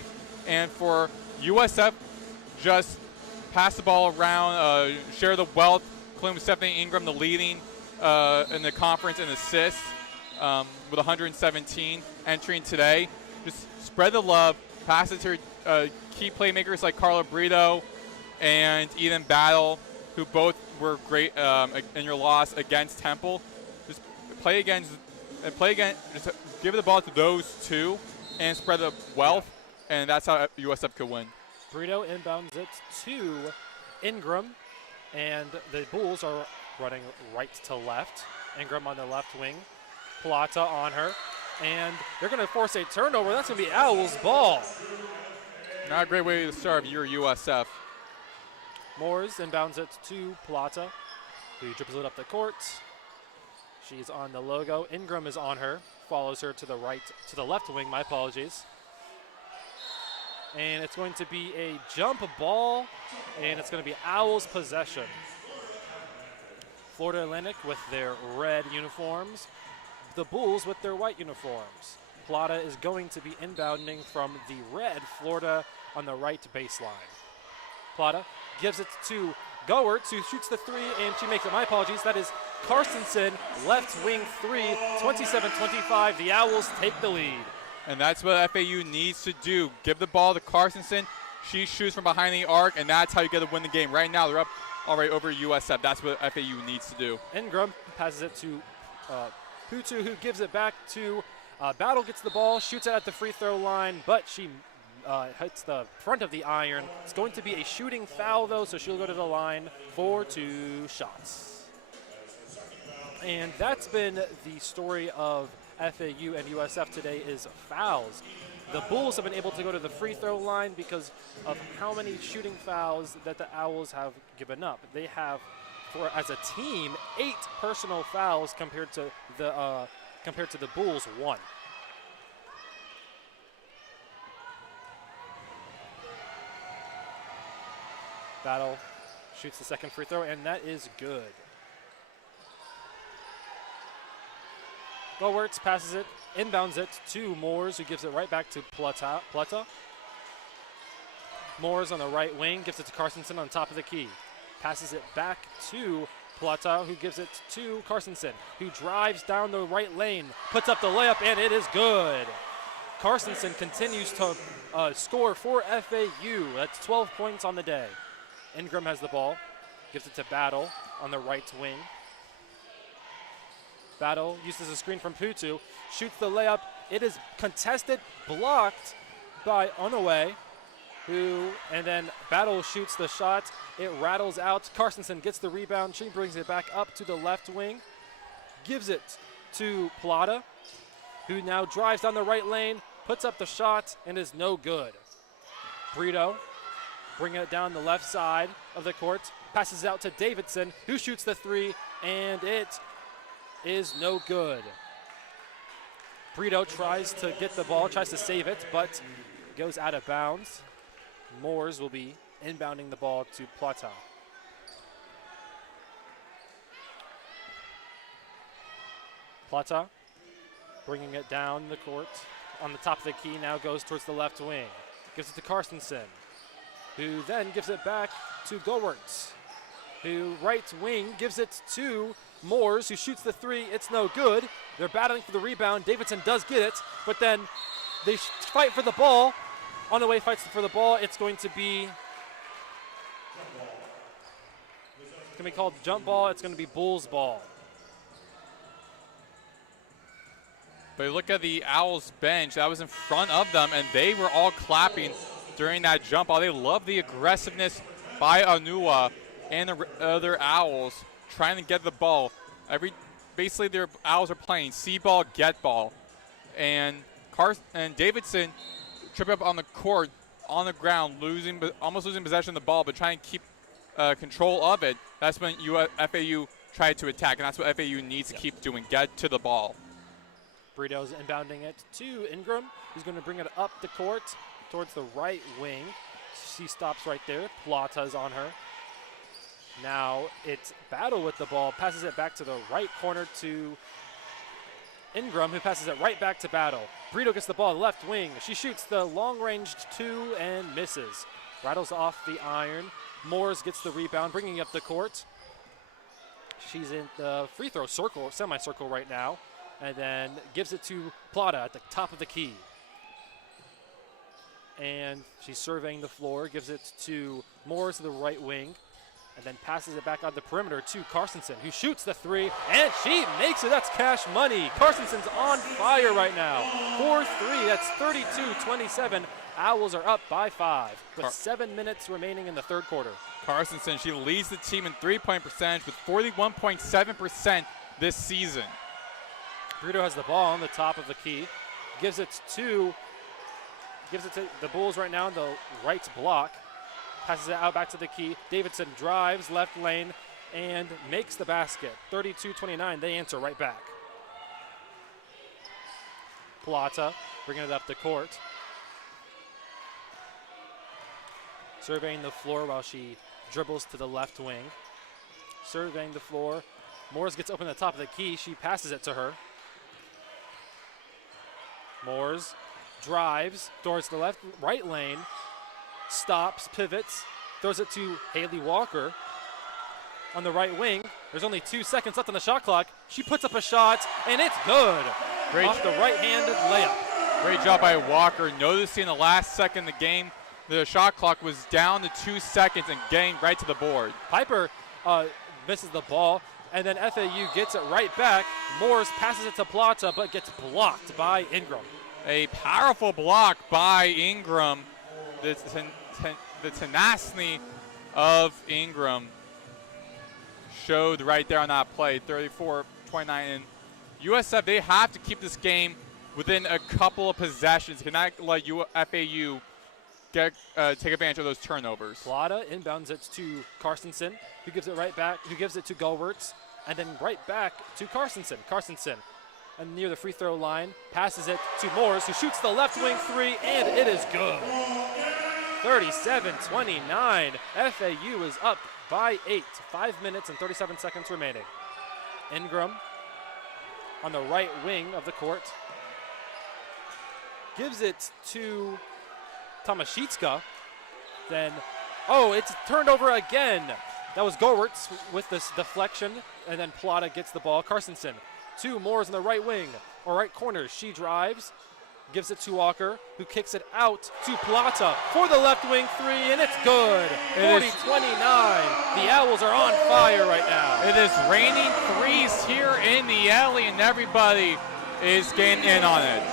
And for USF, just pass the ball around, share the wealth, including with Stephanie Ingram, the leading in the conference in assists with 117 entering today. Just spread the love, pass it to key playmakers like Carla Brito and Eden Battle, who both were great in your loss against Temple. Just play against, just give the ball to those two and spread the wealth, and that's how USF could win. Brito inbounds it to Ingram, and the Bulls are running right to left. Ingram on the left wing, Plata on her, and they're going to force a turnover. That's going to be Owls' ball. Not a great way to start your USF. Moores inbounds it to Plata, who dribbles it up the court. She's on the logo. Ingram is on her, follows her to the left wing, my apologies. And it's going to be a jump ball, and it's going to be Owls' possession. Florida Atlantic with their red uniforms, the Bulls with their white uniforms. Plata is going to be inbounding from the red Florida on the right baseline. Plata gives it to Gowertz, who shoots the 3, and she makes it. My apologies. That is Carstensen, left wing 3, 27-25. The Owls take the lead. And that's what FAU needs to do. Give the ball to Carstensen. She shoots from behind the arc, and that's how you get to win the game. Right now, they're up already over USF. That's what FAU needs to do. Ingram passes it to Putu, who gives it back to Battle. Gets the ball, shoots it at the free throw line, but she hits the front of the iron. It's going to be a shooting foul, though, so she'll go to the line for 2 shots. And that's been the story of FAU and USF today, is fouls. The Bulls have been able to go to the free throw line because of how many shooting fouls that the Owls have given up. They have, as a team, 8 personal fouls compared to the Bulls' 1. Battle shoots the second free throw, and that is good. Gowertz passes it, inbounds it to Moores, who gives it right back to Plata. Moores on the right wing, gives it to Carstensen on top of the key. Passes it back to Plata, who gives it to Carstensen, who drives down the right lane, puts up the layup, and it is good. Carstensen continues to score for FAU. That's 12 points on the day. Ingram has the ball, gives it to Battle on the right wing. Battle uses a screen from Putu, shoots the layup. It is contested, blocked by Onoe, and then Battle shoots the shot. It rattles out. Carstensen gets the rebound. She brings it back up to the left wing, gives it to Plata, who now drives down the right lane, puts up the shot, and is no good. Brito bringing it down the left side of the court, passes out to Davidson, who shoots the 3, and it is no good. Brito tries to get the ball, tries to save it, but goes out of bounds. Moores will be inbounding the ball to Plata. Plata bringing it down the court on the top of the key, now goes towards the left wing. Gives it to Carstensen, who then gives it back to Gowertz, who right wing gives it to Moores, who shoots the three. It's no good. They're battling for the rebound. Davidson does get it, but then they fight for the ball. On the way, fights for the ball. It's going to be called jump ball. It's going to be Bulls ball. But look at the Owls bench. That was in front of them, and they were all clapping during that jump ball. They love the aggressiveness by Anua and the other Owls trying to get the ball. Basically, their Owls are playing see ball, get ball. And Davidson trip up on the court, on the ground, almost losing possession of the ball, but trying to keep control of it. That's when FAU tried to attack, and that's what FAU needs to keep doing, get to the ball. Brito's inbounding it to Ingram. He's going to bring it up the court towards the right wing. She stops right there. Plata's on her. Now it's Battle with the ball. Passes it back to the right corner to Ingram, who passes it right back to Battle. Brito gets the ball left wing. She shoots the long-range two and misses. Rattles off the iron. Moores gets the rebound, bringing up the court. She's in the free throw circle, semi-circle right now, and then gives it to Plata at the top of the key. And she's surveying the floor, gives it to Moores to the right wing, and then passes it back on the perimeter to Carstensen, who shoots the three, and she makes it. That's cash money. Carstensen's on fire right now. 4-3, that's 32-27. Owls are up by 5 with 7 minutes remaining in the third quarter. Carstensen, she leads the team in three-point percentage with 41.7% this season. Brito has the ball on the top of the key, gives it to the Bulls right now in the right block. Passes it out back to the key. Davidson drives left lane and makes the basket. 32-29, they answer right back. Plata bringing it up the court. Surveying the floor while she dribbles to the left wing. Surveying the floor. Moores gets open at the top of the key. She passes it to her. Moores drives towards the right lane. Stops, pivots, throws it to Haley Walker on the right wing. There's only 2 seconds left on the shot clock. She puts up a shot, and it's good. Off the right-handed layup. Great job by Walker, noticing the last second of the game, the shot clock was down to 2 seconds and getting right to the board. Piper misses the ball, and then FAU gets it right back. Moores passes it to Plata, but gets blocked by Ingram. A powerful block by Ingram. The tenacity of Ingram showed right there on that play, 34-29. And USF, they have to keep this game within a couple of possessions. Cannot let FAU take advantage of those turnovers. Plata inbounds it to Carstensen, who gives it right back, who gives it to Gowertz, and then right back to Carstensen. Carstensen, and near the free throw line, passes it to Moores, who shoots the left wing three, and it is good. 37-29. FAU is up by 8. 5 minutes and 37 seconds remaining. Ingram on the right wing of the court gives it to Tomaszewska. Then, it's turned over again. That was Gowertz with this deflection, and then Plata gets the ball. Carstensen, 2 Moores in the right wing, or right corner. She drives, gives it to Walker, who kicks it out to Plata for the left wing three, and it's good. 40-29. The Owls are on fire right now. It is raining threes here in the alley, and everybody is getting in on it.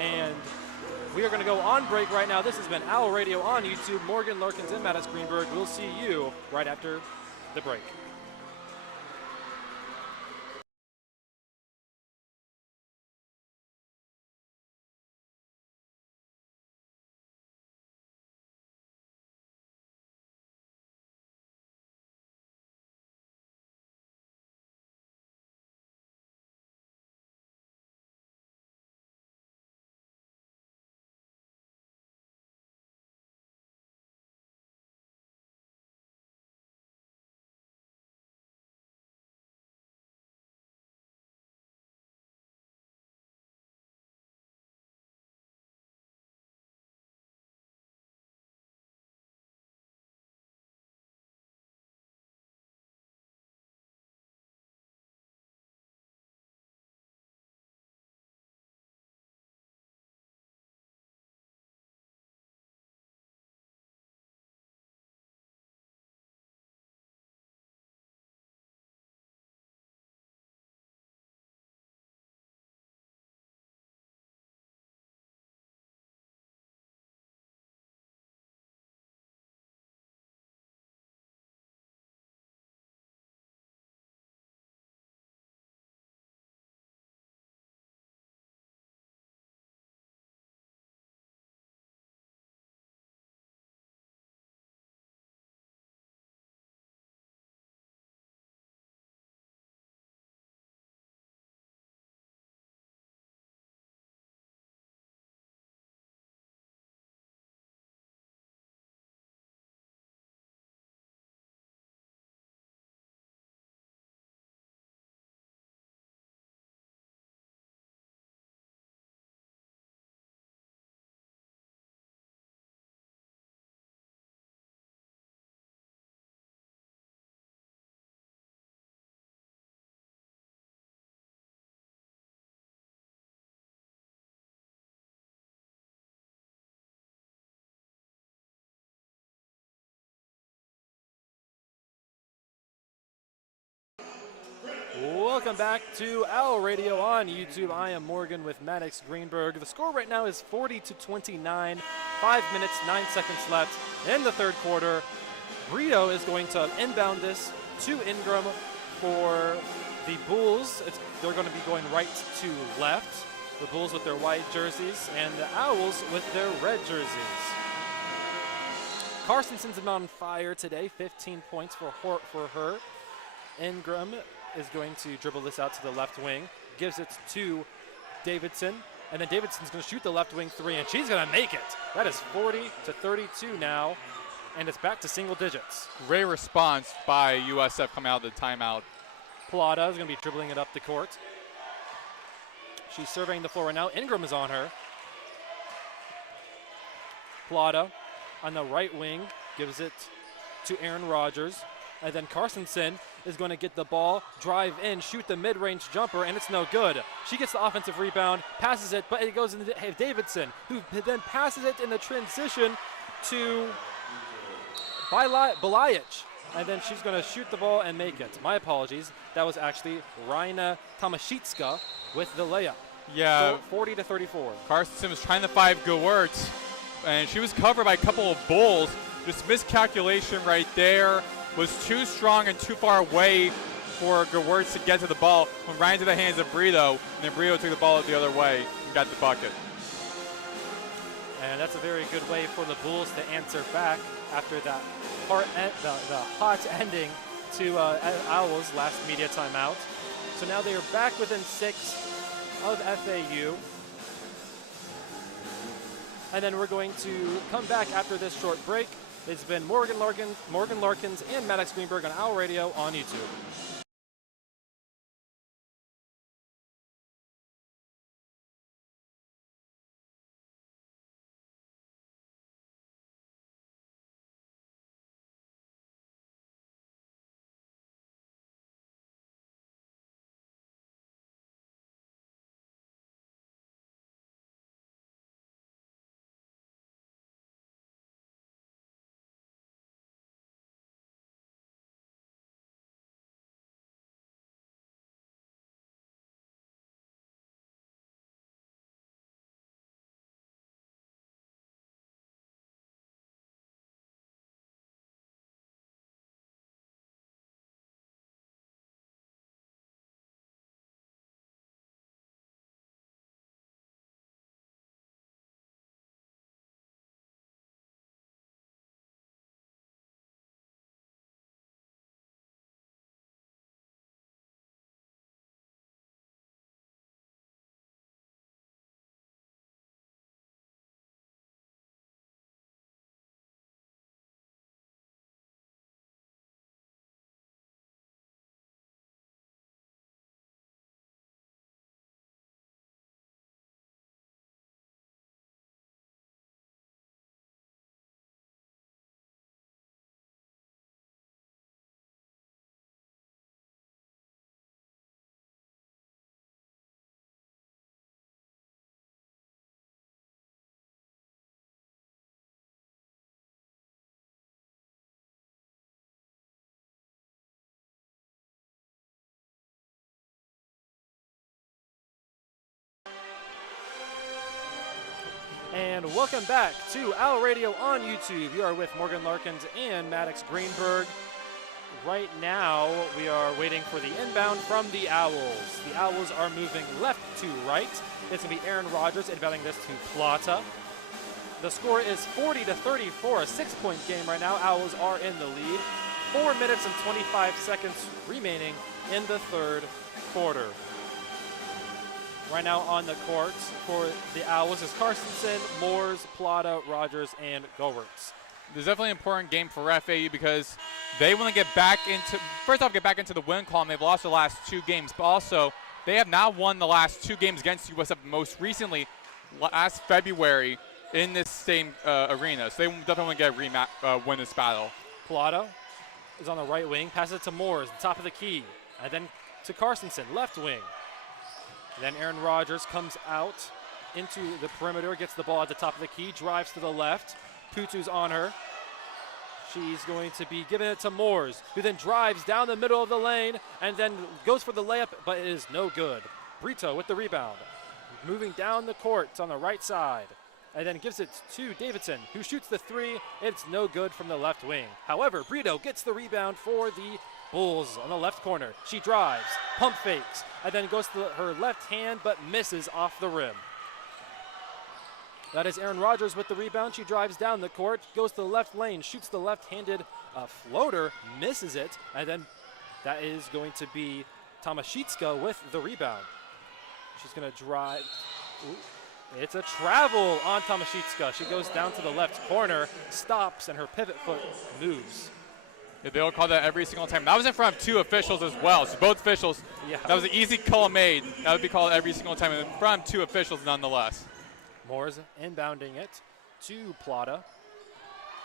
And we are going to go on break right now. This has been Owl Radio on YouTube. Morgan, Larkins, and Maddox Greenberg. We'll see you right after the break. welcome back to Owl Radio on YouTube. I am Morgan with Maddox Greenberg. The score right now is 40-29. 5 minutes, 9 seconds left in the third quarter. Brito is going to inbound this to Ingram for the Bulls. They're going to be going right to left. The Bulls with their white jerseys and the Owls with their red jerseys. Carstenson's been on fire today, 15 points for her. Ingram is going to dribble this out to the left wing, gives it to Davidson, and then Davidson's going to shoot the left wing three, and she's going to make it. That is 40-32 now, and it's back to single digits. Great response by USF coming out of the timeout. Plata is going to be dribbling it up the court. She's surveying the floor right now. Ingram is on her. Plata on the right wing gives it to Aaron Rodgers. And then Carstensen is going to get the ball, drive in, shoot the mid-range jumper, and it's no good. She gets the offensive rebound, passes it, but it goes into Davidson, who then passes it in the transition to Belajic. And then she's going to shoot the ball and make it. My apologies. That was actually Raina Tomaszicka with the layup. Yeah. 40-34. Carstensen was trying to find Gewurz, and she was covered by a couple of Bulls. Just miscalculation right there. Was too strong and too far away for Gewurz to get to the ball. Went right into the hands of Brito, and then Brito took the ball the other way and got the bucket. And that's a very good way for the Bulls to answer back after that the hot ending to Owls' last media timeout. So now they are back within 6 of FAU. And then we're going to come back after this short break. It's been Morgan Larkins, and Maddox Greenberg on Owl Radio on YouTube. And welcome back to Owl Radio on YouTube. You are with Morgan Larkins and Maddox Greenberg. Right now, we are waiting for the inbound from the Owls. The Owls are moving left to right. It's going to be Aaron Rodgers inbounding this to Plata. The score is 40-34, a 6-point game right now. Owls are in the lead. 4 minutes and 25 seconds remaining in the third quarter. Right now on the court for the Owls is Carstensen, Moores, Plata, Rodgers, and Gewurz. This is definitely an important game for FAU because they want to get back into the win column. They've lost the last 2 games, but also they have now won the last 2 games against USF, most recently last February in this same arena. So they definitely want to win this battle. Plata is on the right wing, passes it to Moores, the top of the key, and then to Carstensen, left wing. Then Aaron Rodgers comes out into the perimeter, gets the ball at the top of the key, drives to the left. Putu's on her. She's going to be giving it to Moores, who then drives down the middle of the lane and then goes for the layup, but it is no good. Brito with the rebound, moving down the court on the right side, and then gives it to Davidson, who shoots the three. It's no good from the left wing. However, Brito gets the rebound for the Bulls on the left corner. She drives, pump fakes, and then goes to her left hand, but misses off the rim. That is Aaron Rodgers with the rebound. She drives down the court, goes to the left lane, shoots the left-handed floater, misses it, and then that is going to be Tomaszewska with the rebound. She's going to drive. Ooh, it's a travel on Tomaszewska. She goes down to the left corner, stops, and her pivot foot moves. Yeah, they'll call that every single time. That was in front of 2 officials as well, so both officials. Yeah. That was an easy call made. That would be called every single time in front of 2 officials nonetheless. Moore's inbounding it to Plata,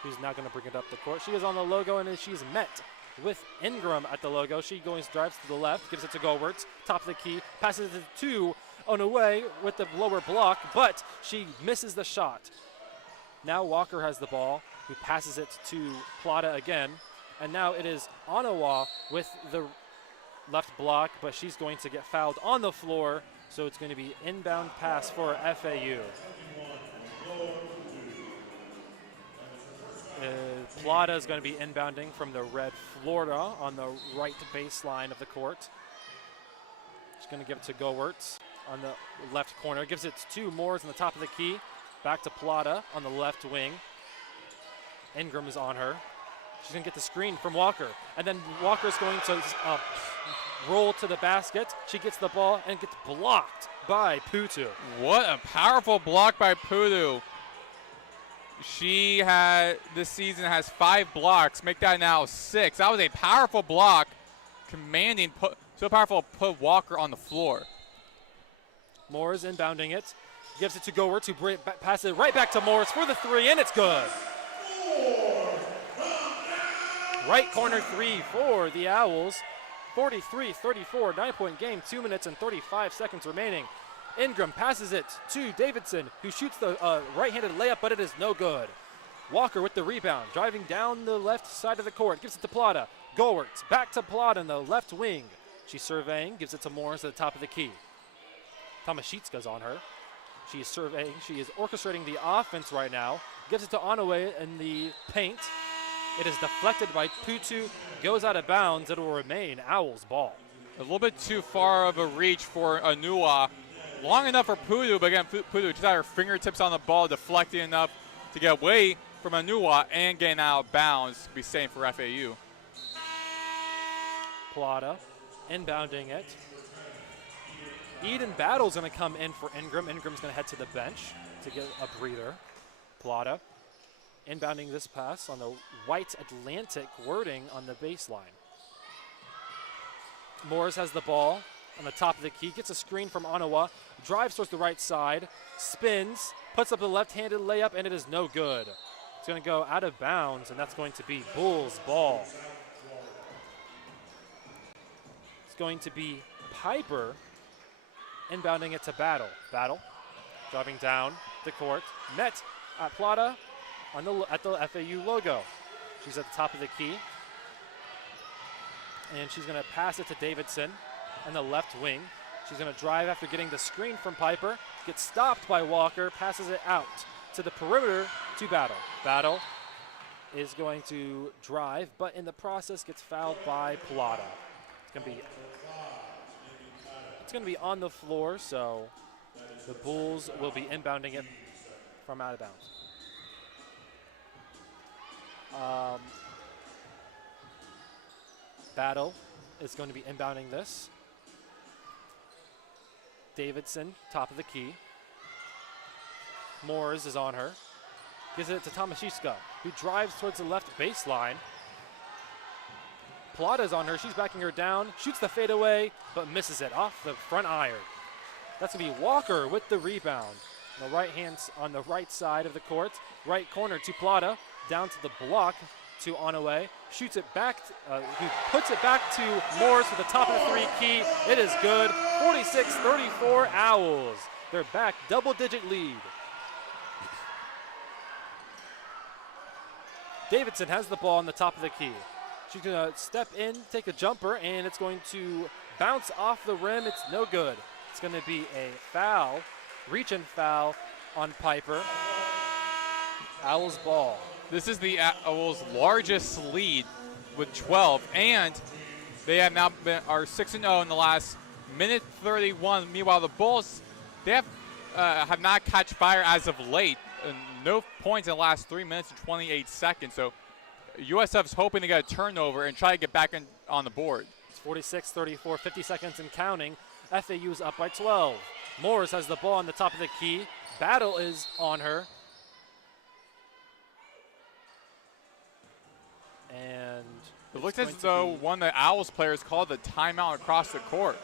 who's now going to bring it up the court. She is on the logo, and she's met with Ingram at the logo. She drives to the left, gives it to Gowertz, top of the key, passes it to Onaway with the lower block, but she misses the shot. Now Walker has the ball, who passes it to Plata again, and now it is Onawa with the left block, but she's going to get fouled on the floor, so it's going to be inbound pass for FAU. Plata is going to be inbounding from the red Florida on the right baseline of the court. She's going to give it to Gowertz on the left corner. Gives it to Moores on the top of the key. Back to Plata on the left wing. Ingram is on her. She's going to get the screen from Walker. And then Walker's going to roll to the basket. She gets the ball and gets blocked by Putu. What a powerful block by Putu. She this season has 5 blocks. Make that now 6. That was a powerful block, commanding, so powerful, put Walker on the floor. Moores inbounding it. Gives it to Gowertz, who passes it right back to Moores for the 3, and it's good. Right corner 3 for the Owls. 43-34, 9-point game, 2 minutes and 35 seconds remaining. Ingram passes it to Davidson, who shoots the right-handed layup, but it is no good. Walker with the rebound, driving down the left side of the court, gives it to Plata. Gowertz back to Plata in the left wing. She's surveying, gives it to Morris at the top of the key. Tomaszewska's on her. She is surveying, she is orchestrating the offense right now. Gives it to Onaway in the paint. It is deflected by Putu, goes out of bounds. It will remain Owls ball. A little bit too far of a reach for Anua. Long enough for Putu, but again, Putu just had her fingertips on the ball, deflecting enough to get away from Anua and getting out of bounds to be safe for FAU. Plata inbounding it. Eden Battle's going to come in for Ingram. Ingram's going to head to the bench to get a breather. Plata inbounding this pass on the white Atlantic wording on the baseline. Morris has the ball on the top of the key, gets a screen from Onawa, drives towards the right side, spins, puts up the left-handed layup, and it is no good. It's going to go out of bounds, and that's going to be Bulls ball. It's going to be Piper inbounding it to Battle. Battle driving down the court, met at Plata at the FAU logo. She's at the top of the key, and she's going to pass it to Davidson on the left wing. She's going to drive after getting the screen from Piper, gets stopped by Walker, passes it out to the perimeter to Battle. Battle is going to drive, but in the process gets fouled by Plata. It's going to be on the floor, so the Bulls will be inbounding it from out of bounds. Battle is going to be inbounding this. Davidson, top of the key. Moores is on her. Gives it to Tomaszewska, who drives towards the left baseline. Plata's on her. She's backing her down. Shoots the fadeaway, but misses it off the front iron. That's going to be Walker with the rebound. On the right hand, on the right side of the court. Right corner to Plata. Down to the block to Onaway. Shoots it back. He puts it back to Morris with the top of the 3 key. It is good. 46-34 Owls. They're back, double-digit lead. Davidson has the ball on the top of the key. She's going to step in, take a jumper, and it's going to bounce off the rim. It's no good. It's going to be a foul, reach and foul on Piper. Owls ball. This is the Owls' largest lead with 12, and they have now are 6-0 in the last minute 31. Meanwhile, the Bulls, they have not catch fire as of late. No points in the last 3 minutes and 28 seconds. So USF's hoping to get a turnover and try to get back on the board. It's 46-34, 50 seconds and counting. FAU's up by 12. Moores has the ball on the top of the key. Battle is on her. And it looks as though one of the Owls players called the timeout across the court.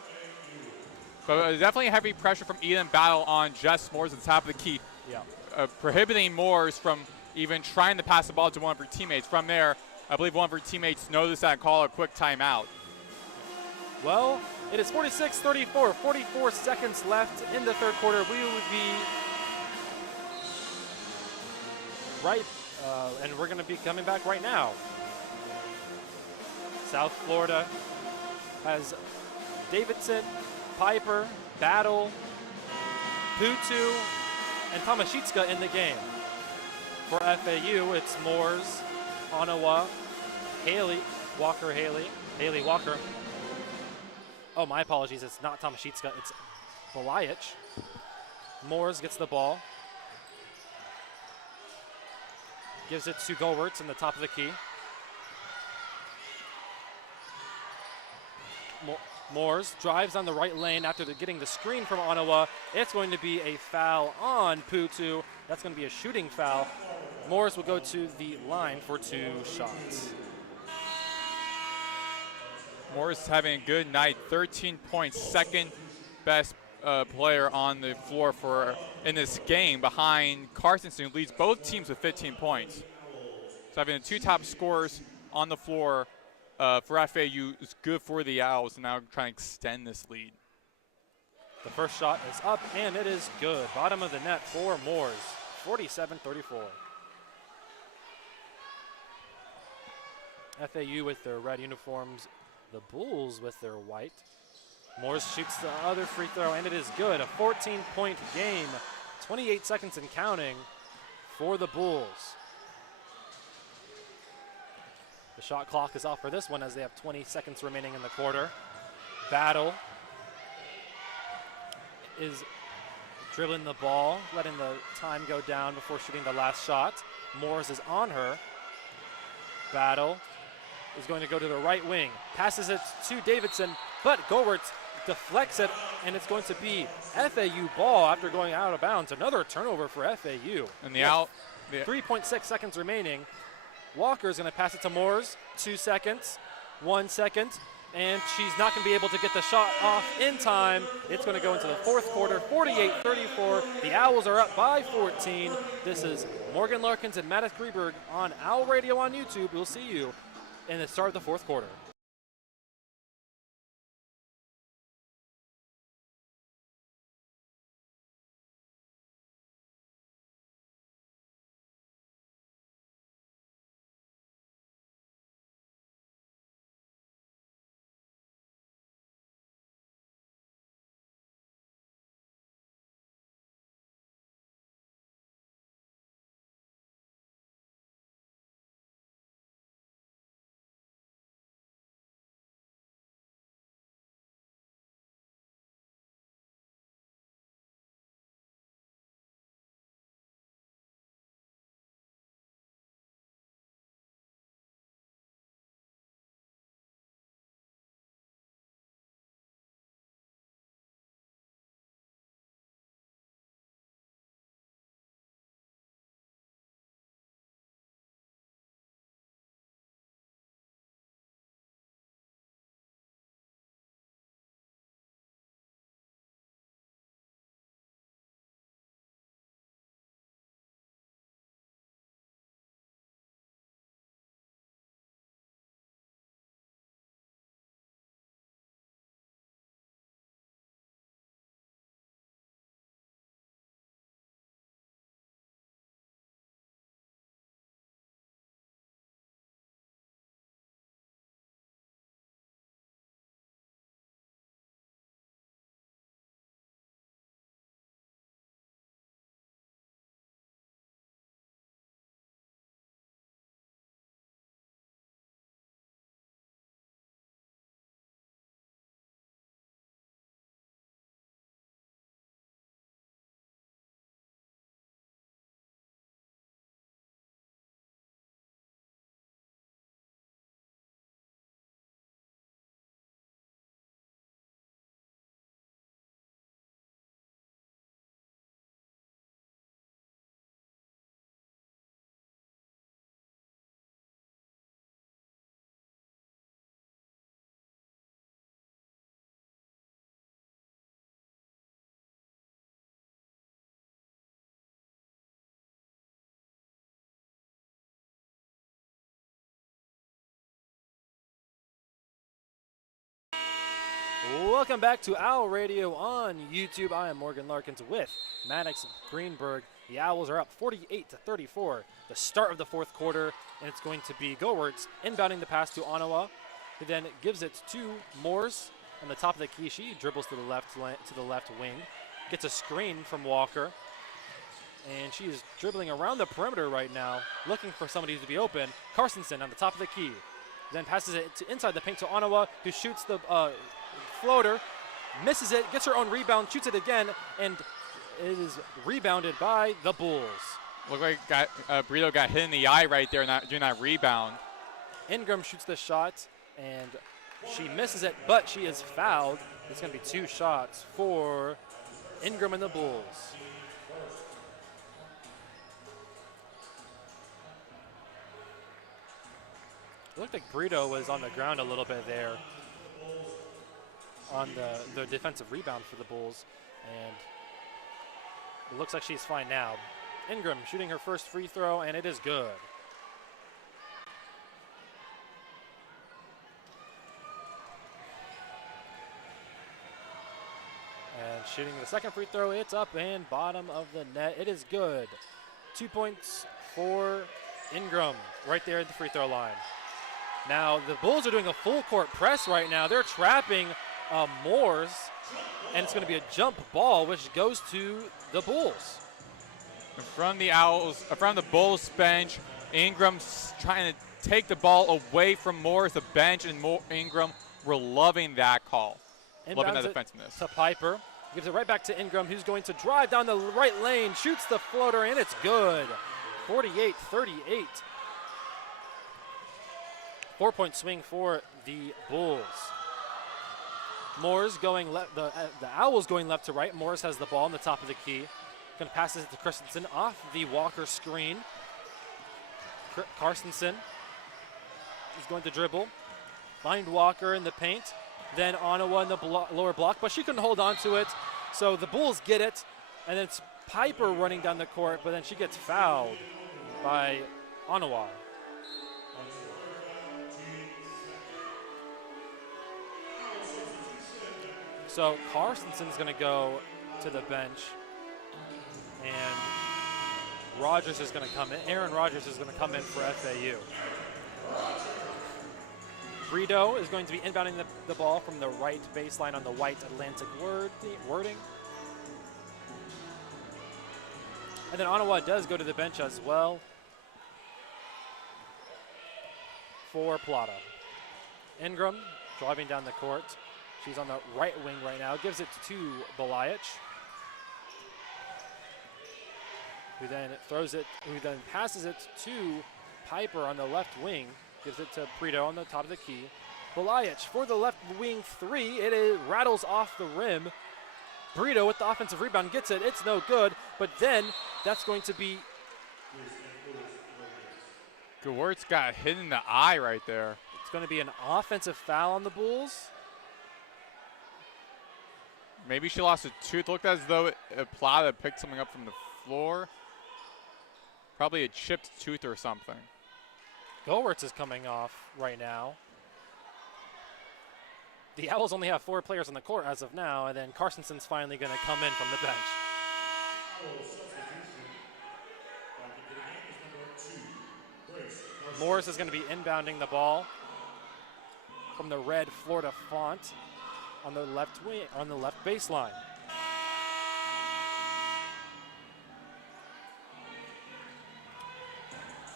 But definitely heavy pressure from Eden Battle on Jess Moores at the top of the key. Yeah. Prohibiting Moores from even trying to pass the ball to one of her teammates. From there, I believe one of her teammates noticed that and called a quick timeout. Well, it is 46-34, 44 seconds left in the third quarter. We would be right, and we're going to be coming back right now. South Florida has Davidson, Piper, Battle, Putu, and Tomaszewska in the game. For FAU, it's Moores, Onawa, Haley Walker. Oh, my apologies, it's not Tomaszewska, it's Belajic. Moores gets the ball. Gives it to Gowertz in the top of the key. Moores drives on the right lane after getting the screen from Onawa. It's going to be a foul on Putu. That's going to be a shooting foul. Moores will go to the line for 2 shots. Moores having a good night, 13 points, second best player on the floor in this game behind Carstensen, who leads both teams with 15 points. So having the 2 top scorers on the floor for FAU is good for the Owls, and now trying to extend this lead. The first shot is up, and it is good. Bottom of the net for Moores, 47-34. FAU with their red uniforms, the Bulls with their white. Moores shoots the other free throw, and it is good. A 14-point game, 28 seconds and counting for the Bulls. The shot clock is off for this one as they have 20 seconds remaining in the quarter. Battle is dribbling the ball, letting the time go down before shooting the last shot. Moores is on her. Battle is going to go to the right wing. Passes it to Davidson, but Gowertz deflects it, and it's going to be FAU ball after going out of bounds. Another turnover for FAU. And the out. 3.6 seconds remaining. Walker is going to pass it to Moores. 2 seconds, 1 second, and she's not going to be able to get the shot off in time. It's going to go into the fourth quarter, 48-34. The Owls are up by 14. This is Morgan Larkins and Maddox Greenberg on Owl Radio on YouTube. We'll see you in the start of the fourth quarter. Welcome back to Owl Radio on YouTube. I am Morgan Larkins with Maddox Greenberg. The Owls are up 48-34. The start of the fourth quarter, and it's going to be Gowertz inbounding the pass to Onawa, who then gives it to Moores on the top of the key. She dribbles to the left wing, gets a screen from Walker, and she is dribbling around the perimeter right now, looking for somebody to be open. Carstensen on the top of the key, then passes it to inside the paint to Onawa, who shoots the floater, misses it, gets her own rebound, shoots it again, and it is rebounded by the Bulls. Looked like Brito got hit in the eye right there during that rebound. Ingram shoots the shot, and she misses it, but she is fouled. It's going to be 2 shots for Ingram and the Bulls. It looked like Brito was on the ground a little bit there on the defensive rebound for the Bulls, and it looks like she's fine now. Ingram shooting her first free throw, and it is good. And shooting the second free throw, it's up and bottom of the net. It is good. 2 points for Ingram right there at the free throw line. Now the Bulls are doing a full court press right now. They're trapping Moores, and it's going to be a jump ball, which goes to the Bulls. From the Bulls bench, Ingram's trying to take the ball away from Moores, the bench, and Ingram were loving that call. Loving that defensiveness. To Piper. Gives it right back to Ingram, who's going to drive down the right lane, shoots the floater, and it's good. 48-38. 4-point swing for the Bulls. Moores going left, the Owls going left to right. Moores has the ball on the top of the key. Going to pass it to Carstensen off the Walker screen. Carstensen is going to dribble. Find Walker in the paint. Then Onawa in the lower block, but she couldn't hold on to it. So the Bulls get it, and then it's Piper running down the court, but then she gets fouled by Onawa. So Carstensen's going to go to the bench, and Rogers is going to come in. Aaron Rogers is going to come in for FAU. Brito is going to be inbounding the ball from the right baseline on the white Atlantic wording. And then Onawa does go to the bench as well for Plata. Ingram driving down the court. She's on the right wing right now. Gives it to Belajic, who then passes it to Piper on the left wing. Gives it to Brito on the top of the key. Belajic for the left wing three. It rattles off the rim. Brito with the offensive rebound gets it. It's no good, but then that's going to be... Gowertz got hit in the eye right there. It's going to be an offensive foul on the Bulls. Maybe she lost a tooth. Looked as though Plata picked something up from the floor. Probably a chipped tooth or something. Gowertz is coming off right now. The Owls only have 4 players on the court as of now, and then Carstensen's finally going to come in from the bench. Morris is going to be inbounding the ball from the red Florida font on the left wing, on the left baseline.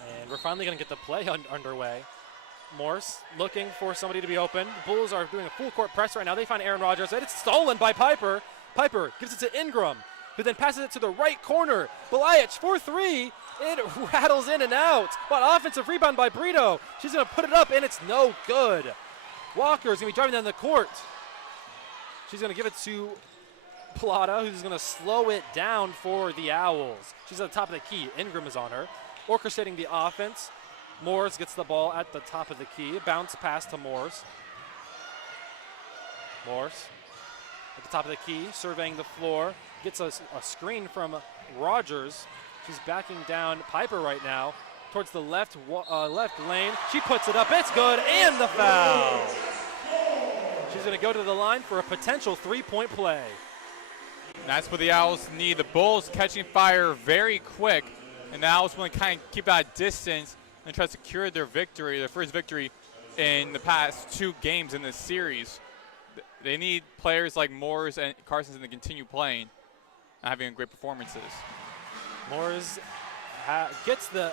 And we're finally going to get the play underway. Morse looking for somebody to be open. The Bulls are doing a full court press right now. They find Aaron Rodgers, and it's stolen by Piper. Piper gives it to Ingram, who then passes it to the right corner. Belajic for 3. It rattles in and out. But offensive rebound by Brito. She's going to put it up, and it's no good. Walker's going to be driving down the court. She's going to give it to Plata, who's going to slow it down for the Owls. She's at the top of the key. Ingram is on her. Orchestrating the offense. Morris gets the ball at the top of the key. Bounce pass to Morris. Morris at the top of the key, surveying the floor. Gets a screen from Rogers. She's backing down Piper right now towards the left lane. She puts it up. It's good, and the foul. She's going to go to the line for a potential three-point play. And that's what the Owls need. The Bulls catching fire very quick, and the Owls want to kind of keep that distance and try to secure their victory, their first victory in the past 2 games in this series. They need players like Moores and Carson to continue playing and having great performances. Moores gets the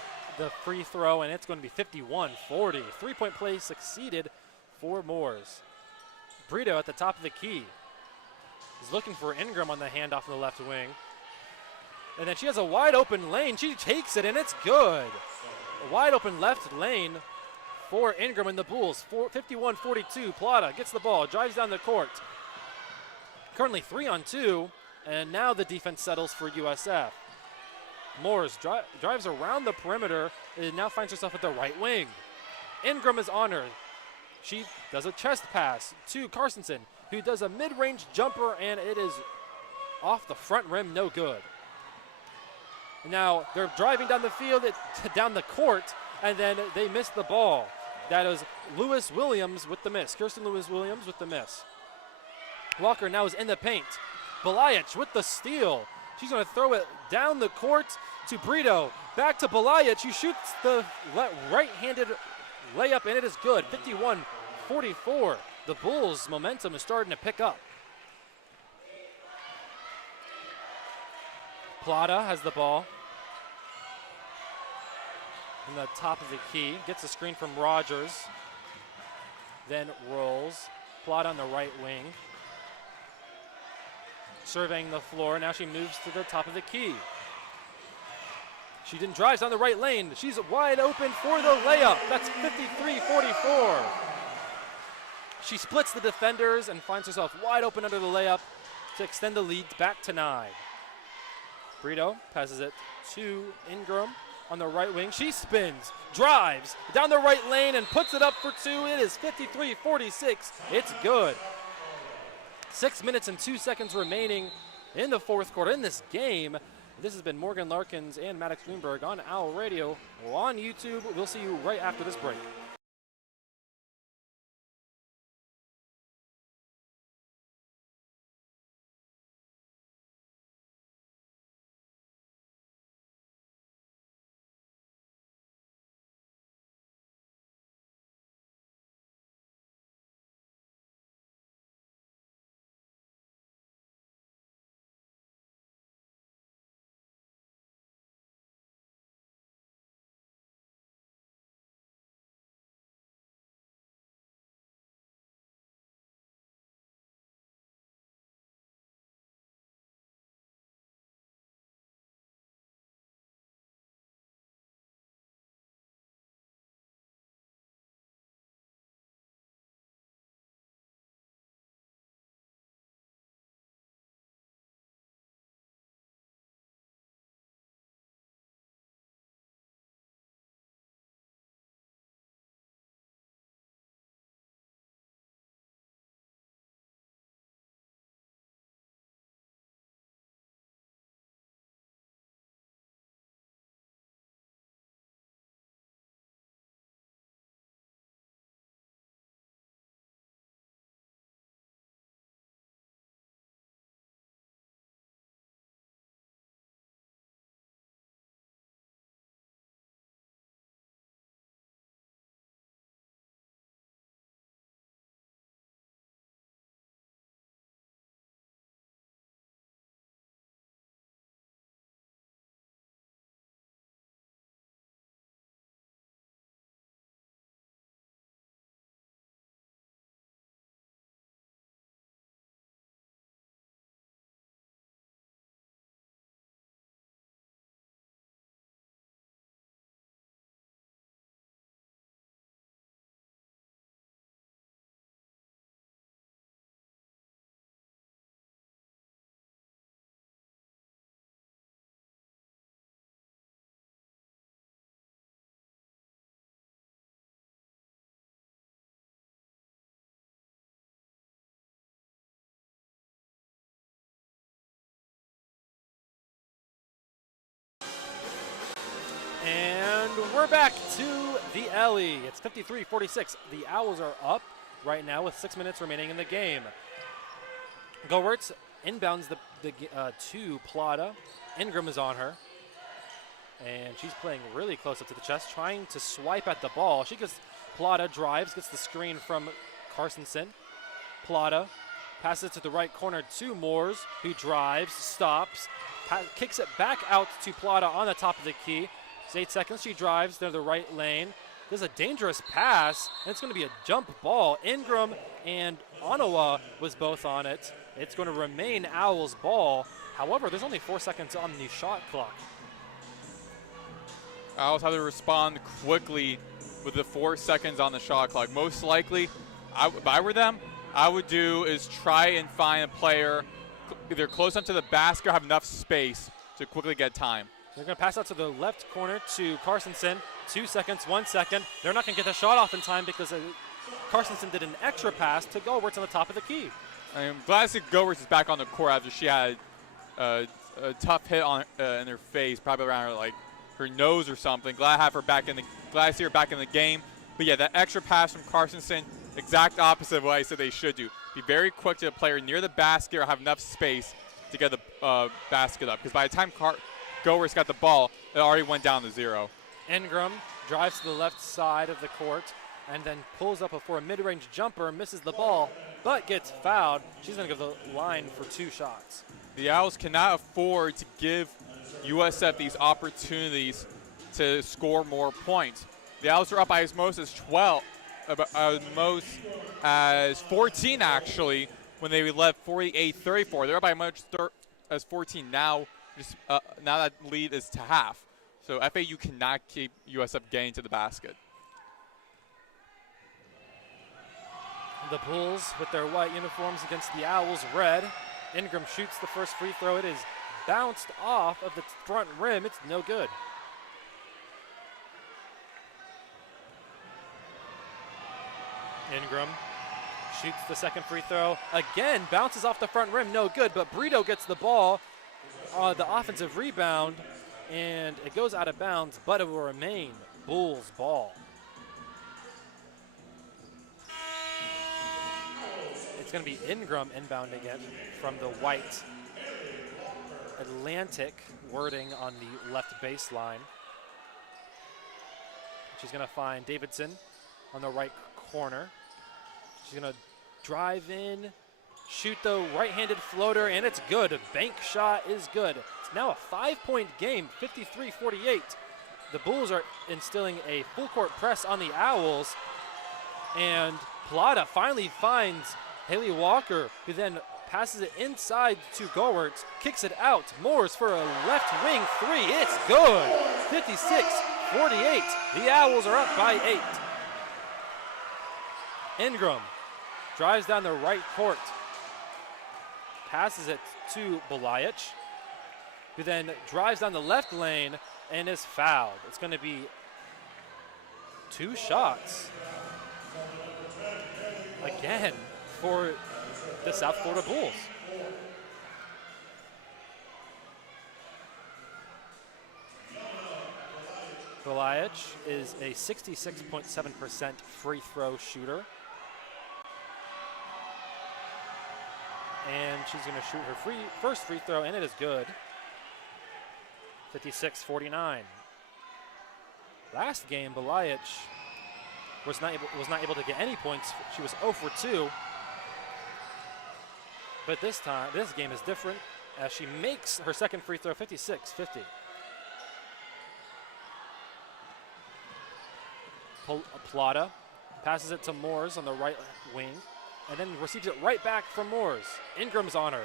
free throw, and it's going to be 51-40. Three-point play succeeded for Moores. Brito at the top of the key. He's looking for Ingram on the handoff in the left wing. And then she has a wide open lane. She takes it, and it's good. A wide open left lane for Ingram and the Bulls. 51-42. Plata gets the ball, drives down the court. Currently 3-on-2, and now the defense settles for USF. Moores drives around the perimeter and now finds herself at the right wing. Ingram is on her. She does a chest pass to Carstensen, who does a mid-range jumper, and it is off the front rim, no good. Now they're driving down the field, down the court, and then they miss the ball. That is Lewis Williams with the miss. Kirsten Lewis Williams with the miss. Walker now is in the paint. Belajic with the steal. She's going to throw it down the court to Brito. Back to Belajic. She shoots the right-handed layup, and it is good. 51-44. The Bulls' momentum is starting to pick up. Plata has the ball. In the top of the key. Gets a screen from Rogers. Then rolls. Plata on the right wing. Surveying the floor. Now she moves to the top of the key. She then drives down the right lane. She's wide open for the layup. That's 53-44. She splits the defenders and finds herself wide open under the layup to extend the lead back to 9. Brito passes it to Ingram on the right wing. She spins, drives down the right lane and puts it up for 2. It is 53-46. It's good. 6 minutes and 2 seconds remaining in the fourth quarter in this game. This has been Morgan Larkins and Maddox Greenberg on Owl Radio on YouTube. We'll see you right after this break. And we're back to the alley. It's 53-46. The Owls are up right now with 6 minutes remaining in the game. Gowertz inbounds to Plata. Ingram is on her. And she's playing really close up to the chest, trying to swipe at the ball. Plata drives, gets the screen from Carstensen. Plata passes it to the right corner to Moores, who drives, stops, kicks it back out to Plata on the top of the key. It's 8 seconds. She drives to the right lane. There's a dangerous pass, and it's going to be a jump ball. Ingram and Onawa was both on it. It's going to remain Owls' ball. However, there's only 4 seconds on the shot clock. Owls have to respond quickly with the 4 seconds on the shot clock. Most likely, if I were them, I would do is try and find a player either close up to the basket or have enough space to quickly get time. They're going to pass out to the left corner to Carstensen. 2 seconds, 1 second. They're not going to get the shot off in time because Carstensen did an extra pass to Gowertz on the top of the key. I'm glad to see Gowertz is back on the court after she had a tough hit on in her face, probably around her nose or something. Glad to see her back in the game. But yeah, that extra pass from Carstensen, exact opposite of what I said they should do. Be very quick to the player near the basket or have enough space to get the basket up. Because by the time Gowertz got the ball, it already went down to 0. Ingram drives to the left side of the court and then pulls up for a mid-range jumper, misses the ball, but gets fouled. She's going to go to the line for 2 shots. The Owls cannot afford to give USF these opportunities to score more points. The Owls are up by as most as 12, as most as 14 actually, when they led 48-34. They're up by much as 14 now. Now that lead is to half. So FAU cannot keep USF getting to the basket. The Bulls with their white uniforms against the Owls red. Ingram shoots the first free throw. It is bounced off of the front rim. It's no good. Ingram shoots the second free throw. Again, bounces off the front rim. No good, but Brito gets the ball on the offensive rebound, and it goes out of bounds, but it will remain Bulls ball. It's going to be Ingram inbound again from the white Atlantic wording on the left baseline. She's going to find Davidson on the right corner. She's going to drive in, shoot the right-handed floater, and it's good. A bank shot is good. It's now a 5-point game, 53-48. The Bulls are instilling a full-court press on the Owls, and Plata finally finds Haley Walker, who then passes it inside to Gowertz, kicks it out. Moores for a left wing 3. It's good. 56-48. The Owls are up by 8. Ingram drives down the right court, passes it to Belajic, who then drives down the left lane and is fouled. It's going to be 2 shots again for the South Florida Bulls. Belajic is a 66.7% free throw shooter. And she's going to shoot her first free throw, and it is good. 56-49. Last game, Belajic was not able to get any points. She was 0 for 2. But this game is different as she makes her second free throw, 56-50. Plata passes it to Moores on the right wing, and then receives it right back from Moores. Ingram's on her.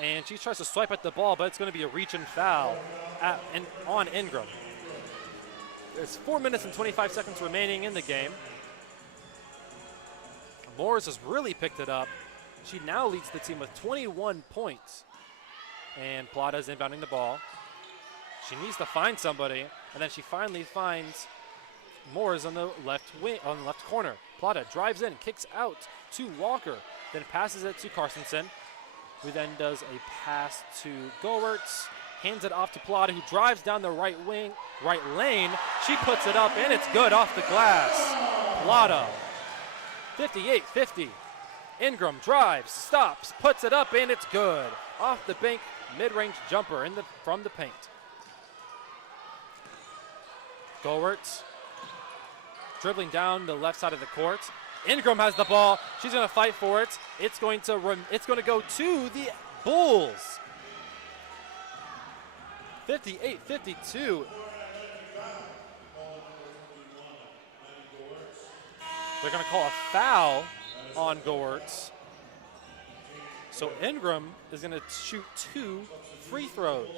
And she tries to swipe at the ball, but it's going to be a reach and foul on Ingram. There's 4 minutes and 25 seconds remaining in the game. Moores has really picked it up. She now leads the team with 21 points. And Plata's inbounding the ball. She needs to find somebody, and then she finally finds Moores on the left wing, on the left corner. Plata drives in, kicks out to Walker, then passes it to Carstensen, who then does a pass to Gowertz, hands it off to Plata, who drives down the right lane. She puts it up, and it's good off the glass. Plata. 58-50. Ingram drives, stops, puts it up, and it's good. Off the bank, mid-range jumper from the paint. Gowertz dribbling down the left side of the court. Ingram has the ball. She's going to fight for it. It's going to go to the Bulls. 58-52. They're going to call a foul on Gowertz. So Ingram is going to shoot 2 free throws.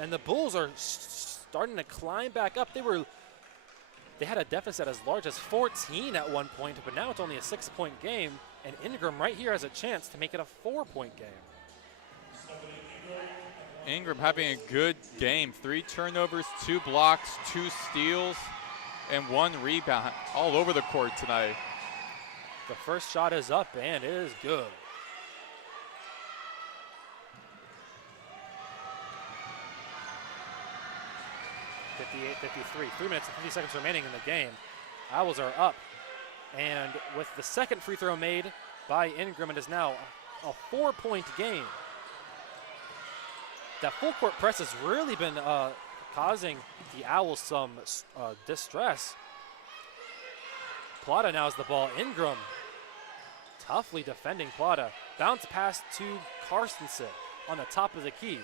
And the Bulls are starting to climb back up. They had a deficit as large as 14 at one point, but now it's only a 6-point game. And Ingram right here has a chance to make it a 4-point game. Ingram having a good game. 3 turnovers, 2 blocks, 2 steals, and 1 rebound all over the court tonight. The first shot is up, and it is good. (58-53). 3 minutes and 50 seconds remaining in the game. Owls are up, and with the second free throw made by Ingram, it is now a 4-point game. That full court press has really been causing the Owls some distress. Plata now has the ball. Ingram toughly defending Plata. Bounce pass to Carstensen on the top of the key.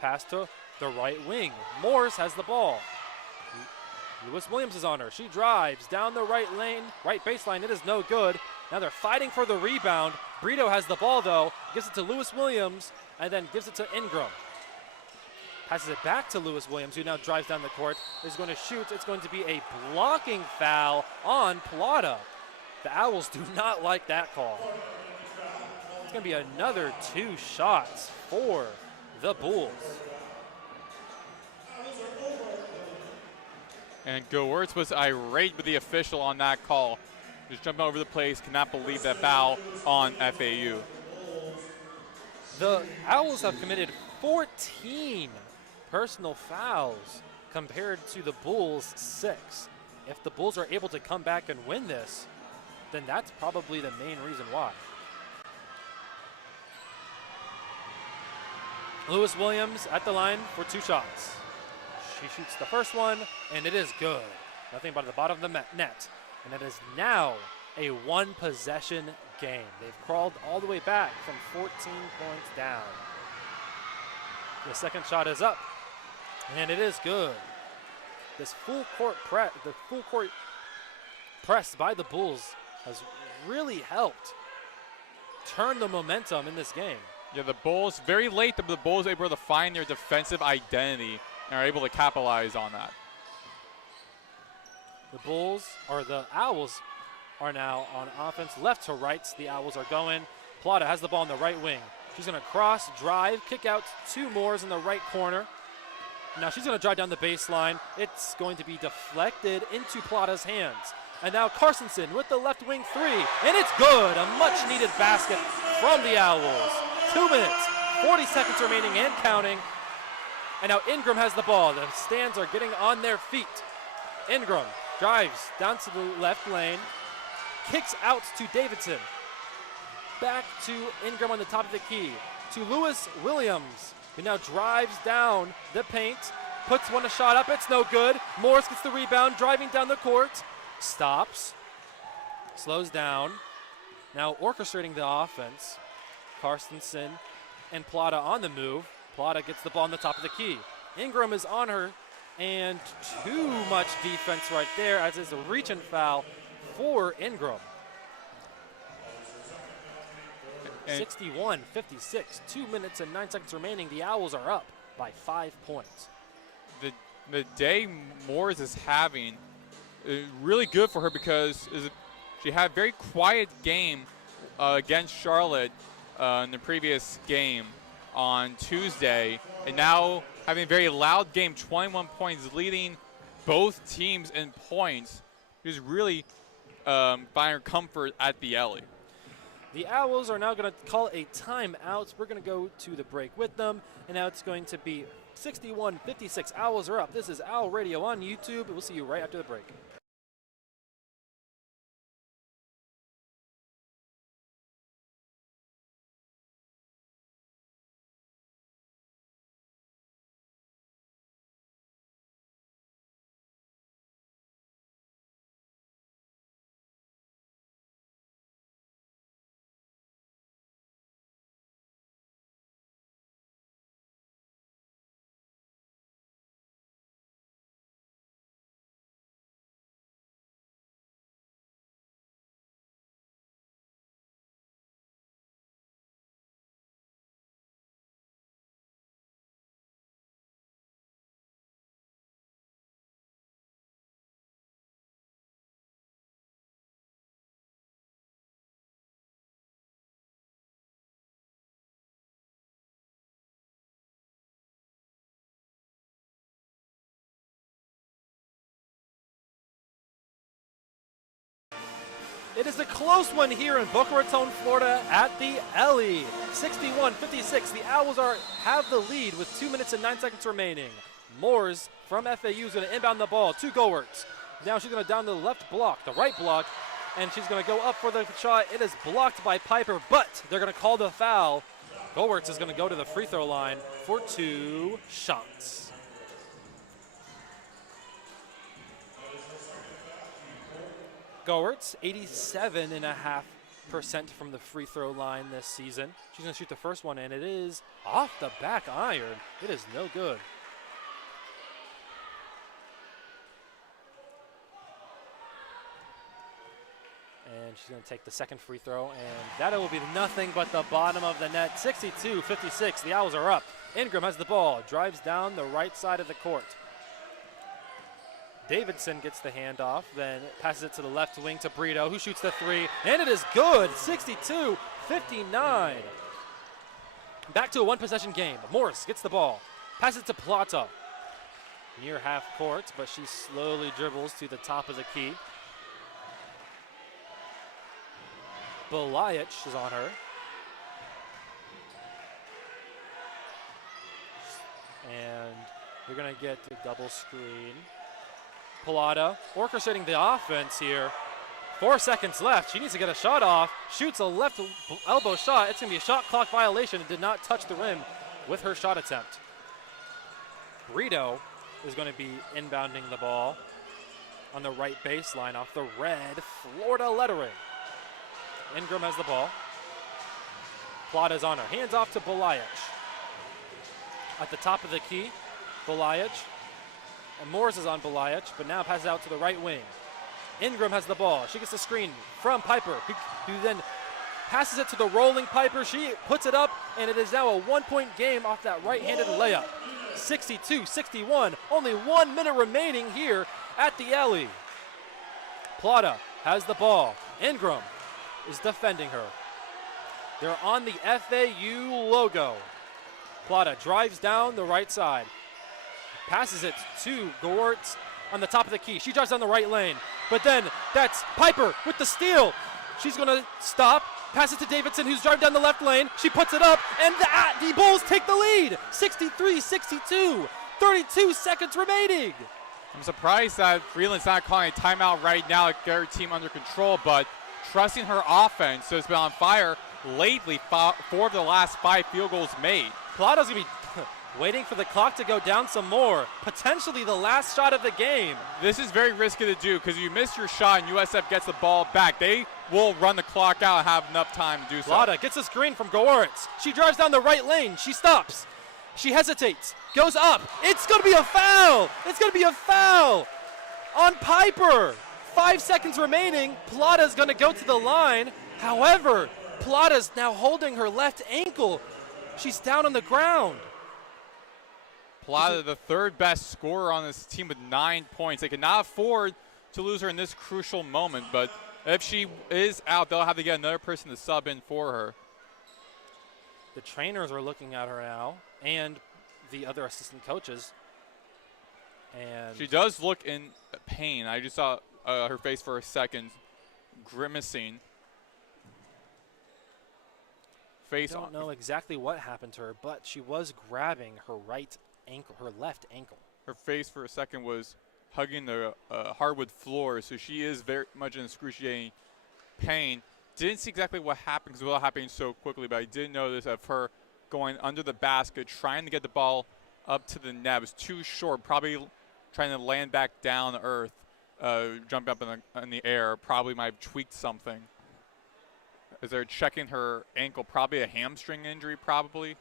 Pass to the right wing. Morris has the ball. Lewis Williams is on her. She drives down the right lane, right baseline. It is no good. Now they're fighting for the rebound. Brito has the ball though. Gives it to Lewis Williams and then gives it to Ingram. Passes it back to Lewis Williams, who now drives down the court. Is going to shoot. It's going to be a blocking foul on Plata. The Owls do not like that call. It's going to be another 2 shots for the Bulls. And Gowertz was irate with the official on that call. Just jumping over the place, cannot believe that foul on FAU. The Owls have committed 14 personal fouls compared to the Bulls' 6. If the Bulls are able to come back and win this, then that's probably the main reason why. Lewis Williams at the line for 2 shots. She shoots the first one, and it is good. Nothing but at the bottom of the net. And it is now a 1-possession game. They've crawled all the way back from 14 points down. The second shot is up, and it is good. This full court press by the Bulls has really helped turn the momentum in this game. Yeah, the Bulls, very late, the Bulls were able to find their defensive identity and are able to capitalize on that. The Owls are now on offense. Left to right, the Owls are going. Plata has the ball in the right wing. She's going to cross, drive, kick out 2 Moores in the right corner. Now she's going to drive down the baseline. It's going to be deflected into Plata's hands. And now Carstensen with the left wing 3, and it's good. A much-needed basket from the Owls. 2 minutes, 40 seconds remaining and counting. And now Ingram has the ball. The stands are getting on their feet. Ingram drives down to the left lane, kicks out to Davidson. Back to Ingram on the top of the key. To Lewis Williams, who now drives down the paint, puts a shot up. It's no good. Morris gets the rebound, driving down the court. Stops, slows down. Now orchestrating the offense. Carstensen and Plata on the move. Plata gets the ball on the top of the key. Ingram is on her, and too much defense right there, as is a reach and foul for Ingram. 61-56, 2 minutes and 9 seconds remaining. The Owls are up by 5 points. The day Morris is having really good for her because she had a very quiet game against Charlotte in the previous game on Tuesday, and now having a very loud game, 21 points, leading both teams in points. She's really finding comfort at the alley. The Owls are now going to call a timeout. We're going to go to the break with them, and now it's going to be 61-56. Owls are up. This is Owl Radio on YouTube. We'll see you right after the break. It is a close one here in Boca Raton, Florida at the Ellie. 61-56. The Owls have the lead with 2 minutes and 9 seconds remaining. Moores from FAU is going to inbound the ball to Goertz. Now she's going to down the left block, the right block, and she's going to go up for the shot. It is blocked by Piper, but they're going to call the foul. Goertz is going to go to the free throw line for 2 shots. Goertz, 87.5% from the free throw line this season. She's going to shoot the first one, and it is off the back iron. It is no good. And she's going to take the second free throw, and that will be nothing but the bottom of the net. 62-56. The Owls are up. Ingram has the ball, drives down the right side of the court. Davidson gets the handoff, then passes it to the left wing to Brito, who shoots the three, and it is good, 62-59. Back to a one-possession game. Morris gets the ball, passes it to Plata. Near half court, but she slowly dribbles to the top of the key. Belajic is on her. And you're going to get a double screen. Plata orchestrating the offense here. 4 seconds left. She needs to get a shot off. Shoots a left elbow shot. It's going to be a shot clock violation. It did not touch the rim with her shot attempt. Brito is going to be inbounding the ball on the right baseline off the red Florida lettering. Ingram has the ball. Plata's on her. Hands off to Belajic. At the top of the key, Belajic. And Morris is on Belajic, but now passes out to the right wing. Ingram has the ball. She gets the screen from Piper, who then passes it to the rolling Piper. She puts it up, and it is now a 1-point game off that right-handed layup. 62-61. Only 1 minute remaining here at the Ellie. Plata has the ball. Ingram is defending her. They're on the FAU logo. Plata drives down the right side. Passes it to Goertz on the top of the key. She drives down the right lane. But then that's Piper with the steal. She's going to stop. Pass it to Davidson, who's driving down the left lane. She puts it up, and the Bulls take the lead. 63-62. 32 seconds remaining. I'm surprised that Freeland's not calling a timeout right now to get her team under control, but trusting her offense, so it's been on fire lately. 4 of the last 5 field goals made. Plata's going to be waiting for the clock to go down some more. Potentially the last shot of the game. This is very risky to do because you miss your shot and USF gets the ball back. They will run the clock out and have enough time to do so. Plata gets a screen from Goertz. She drives down the right lane. She stops. She hesitates. Goes up. It's going to be a foul. It's going to be a foul on Piper. 5 seconds remaining. Plata's going to go to the line. However, Plata's now holding her left ankle. She's down on the ground. Plata, the third best scorer on this team with 9 points. They cannot afford to lose her in this crucial moment, but if she is out, they'll have to get another person to sub in for her. The trainers are looking at her now, and the other assistant coaches. And she does look in pain. I just saw her face for a second, grimacing. I don't know exactly what happened to her, but she was grabbing her right ankle, her left ankle. Her face for a second was hugging the hardwood floor, so she is very much in excruciating pain. Didn't see exactly what happened because it was all happening so quickly, but I did notice of her going under the basket, trying to get the ball up to the net. It was too short, probably trying to land back down to earth, jump up in the air. Probably might have tweaked something. As they're checking her ankle, probably a hamstring injury, probably,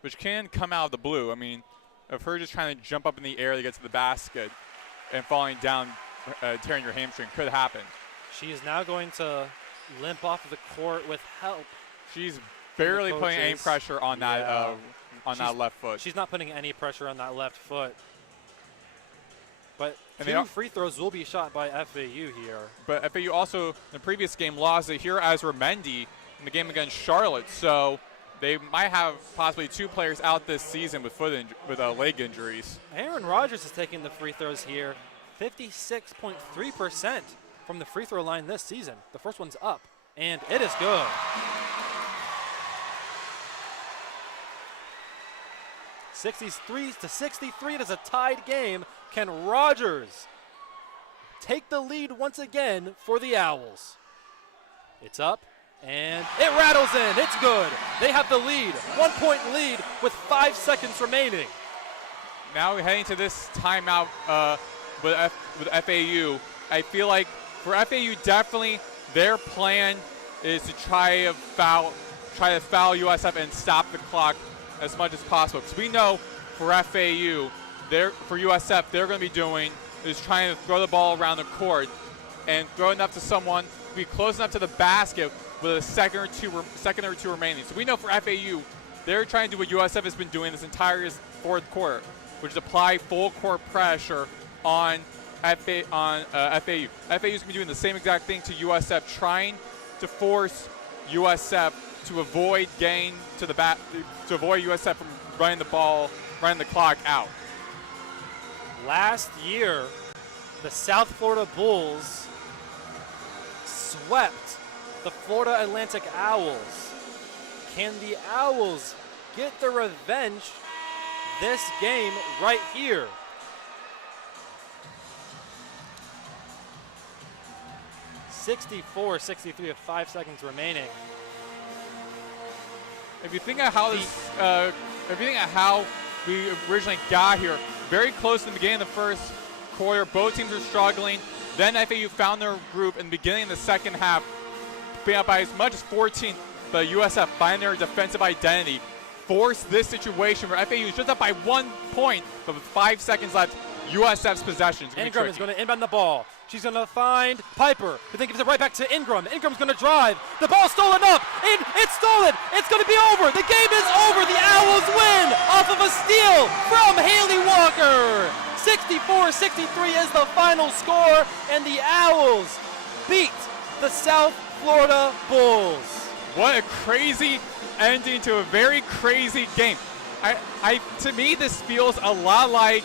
which can come out of the blue. I mean, of her just trying to jump up in the air to get to the basket and falling down, tearing your hamstring could happen. She is now going to limp off of the court with help. She's barely putting any pressure on that that left foot. She's not putting any pressure on that left foot. But two free throws will be shot by FAU here. But FAU also, in the previous game, lost to here as Ramendi in the game against Charlotte. So they might have possibly 2 players out this season with leg injuries. Aaron Rodgers is taking the free throws here. 56.3% from the free throw line this season. The first one's up, and it is good. 63-63, it is a tied game. Can Rodgers take the lead once again for the Owls? It's up, and it rattles in. It's good. They have the lead, 1-point lead with 5 seconds remaining. Now we're heading to this timeout with FAU. I feel like for FAU, definitely their plan is to try to foul USF and stop the clock as much as possible. Because we know for FAU, for USF, they're going to be doing is trying to throw the ball around the court and throw enough to someone, be close enough to the basket with a second or two remaining. So we know for FAU, they're trying to do what USF has been doing this entire fourth quarter, which is apply full court pressure on FAU. FAU's going to be doing the same exact thing to USF, trying to force USF to avoid USF from running the clock out. Last year, the South Florida Bulls swept the Florida Atlantic Owls. Can the Owls get the revenge this game right here? (64-63) with 5 seconds remaining. If you think of how we originally got here, very close in the beginning of the first quarter, both teams were struggling. Then FAU found their group in the beginning of the second half, being up by as much as 14. But USF, finding their defensive identity, forced this situation where FAU is just up by 1 point, but with 5 seconds left, USF's possession. Ingram is going to inbound the ball. She's going to find Piper, who then gives it right back to Ingram. Ingram's going to drive. The ball's stolen up, and it's stolen. It's going to be over. The game is over. The Owls win off of a steal from Haley Walker. 64-63 is the final score, and the Owls beat the South Florida Bulls. What a crazy ending to a very crazy game. To me, this feels a lot like,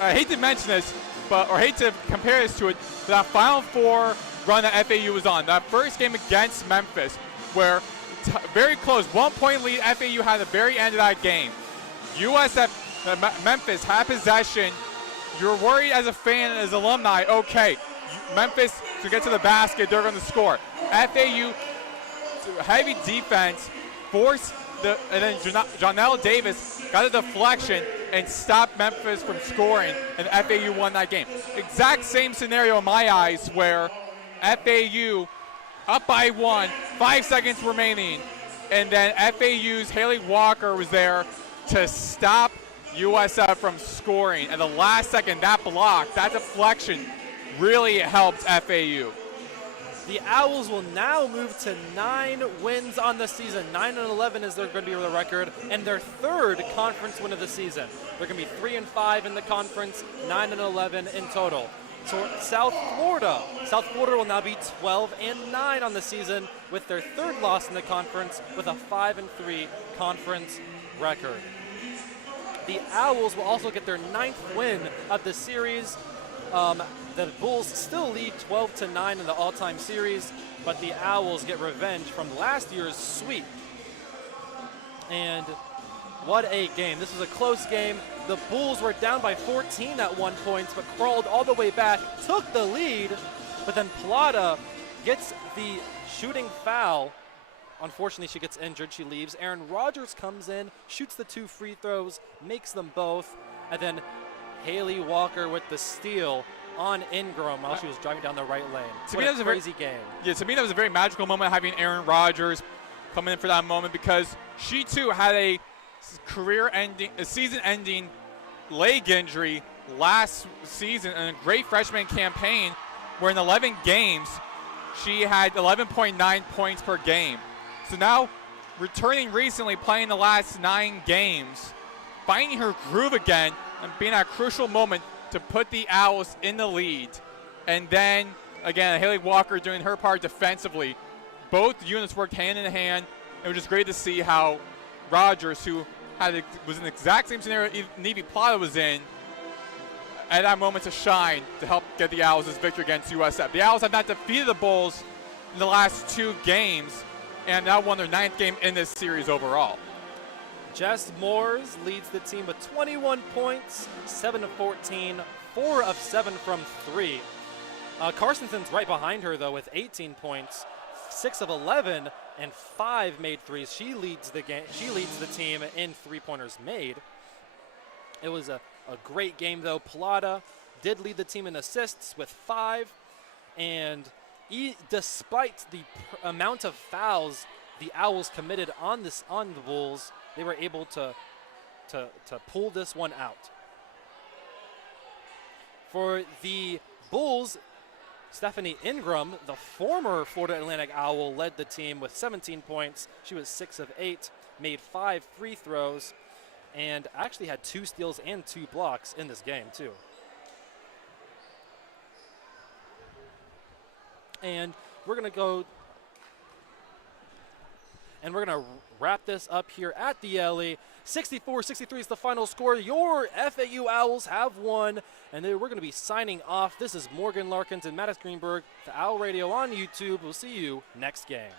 I hate to mention this, or hate to compare this to it, that Final Four run that FAU was on. That first game against Memphis, where very close, 1 point lead FAU had at the very end of that game. Memphis had possession. You're worried as a fan and as alumni, okay, Memphis to get to the basket, they're going to score. FAU, heavy defense, forced and then Jonelle Davis got a deflection and stopped Memphis from scoring, and FAU won that game. Exact same scenario in my eyes, where FAU up by 1, 5 seconds remaining, and then FAU's Haley Walker was there to stop USF from scoring. At the last second, that block, that deflection really helped FAU. The Owls will now move to 9 wins on the season. 9-11 is going to be the record, and their 3rd conference win of the season. They're going to be 3-5 in the conference, 9-11 in total. So South Florida will now be 12-9 on the season with their 3rd loss in the conference with a 5-3 conference record. The Owls will also get their 9th win of the series. The Bulls still lead 12-9 in the all-time series, but the Owls get revenge from last year's sweep. And What a game. This was a close game. The Bulls were down by 14 at one point, but crawled all the way back, took the lead, but then Plata gets the shooting foul. Unfortunately, she gets injured. She leaves. Aaron Rodgers comes in, shoots the 2 free throws, makes them both, and then Haley Walker with the steal on Ingram while she was driving down the right lane. What a crazy game. Yeah, to me that was a very magical moment having Aaron Rodgers come in for that moment, because she too had a season-ending leg injury last season in a great freshman campaign where in 11 games she had 11.9 points per game. So now, returning recently, playing the last 9 games, finding her groove again and being at a crucial moment to put the Owls in the lead. And then, again, Haley Walker doing her part defensively. Both units worked hand in hand. It was just great to see how Rodgers, who was in the exact same scenario Navy Plata was in, at that moment to shine to help get the Owls this victory against USF. The Owls have not defeated the Bulls in the last 2 games and now won their 9th game in this series overall. Jess Moores leads the team with 21 points, 7 of 14, 4 of 7 from 3. Carsonson's right behind her, though, with 18 points, 6 of 11, and 5 made threes. She leads the game. She leads the team in 3-pointers made. It was a great game, though. Plata did lead the team in assists with 5, and despite the amount of fouls the Owls committed on the Bulls, they were able to pull this one out. For the Bulls, Stephanie Ingram, the former Florida Atlantic Owl, led the team with 17 points. She was 6 of 8, made 5 free throws, and actually had 2 steals and 2 blocks in this game, too. And we're going to go and we're going to wrap this up here at the LA. 64-63 is the final score. Your FAU Owls have won, and then we're going to be signing off. This is Morgan Larkins and Maddox Greenberg, the Owl Radio on YouTube. We'll see you next game.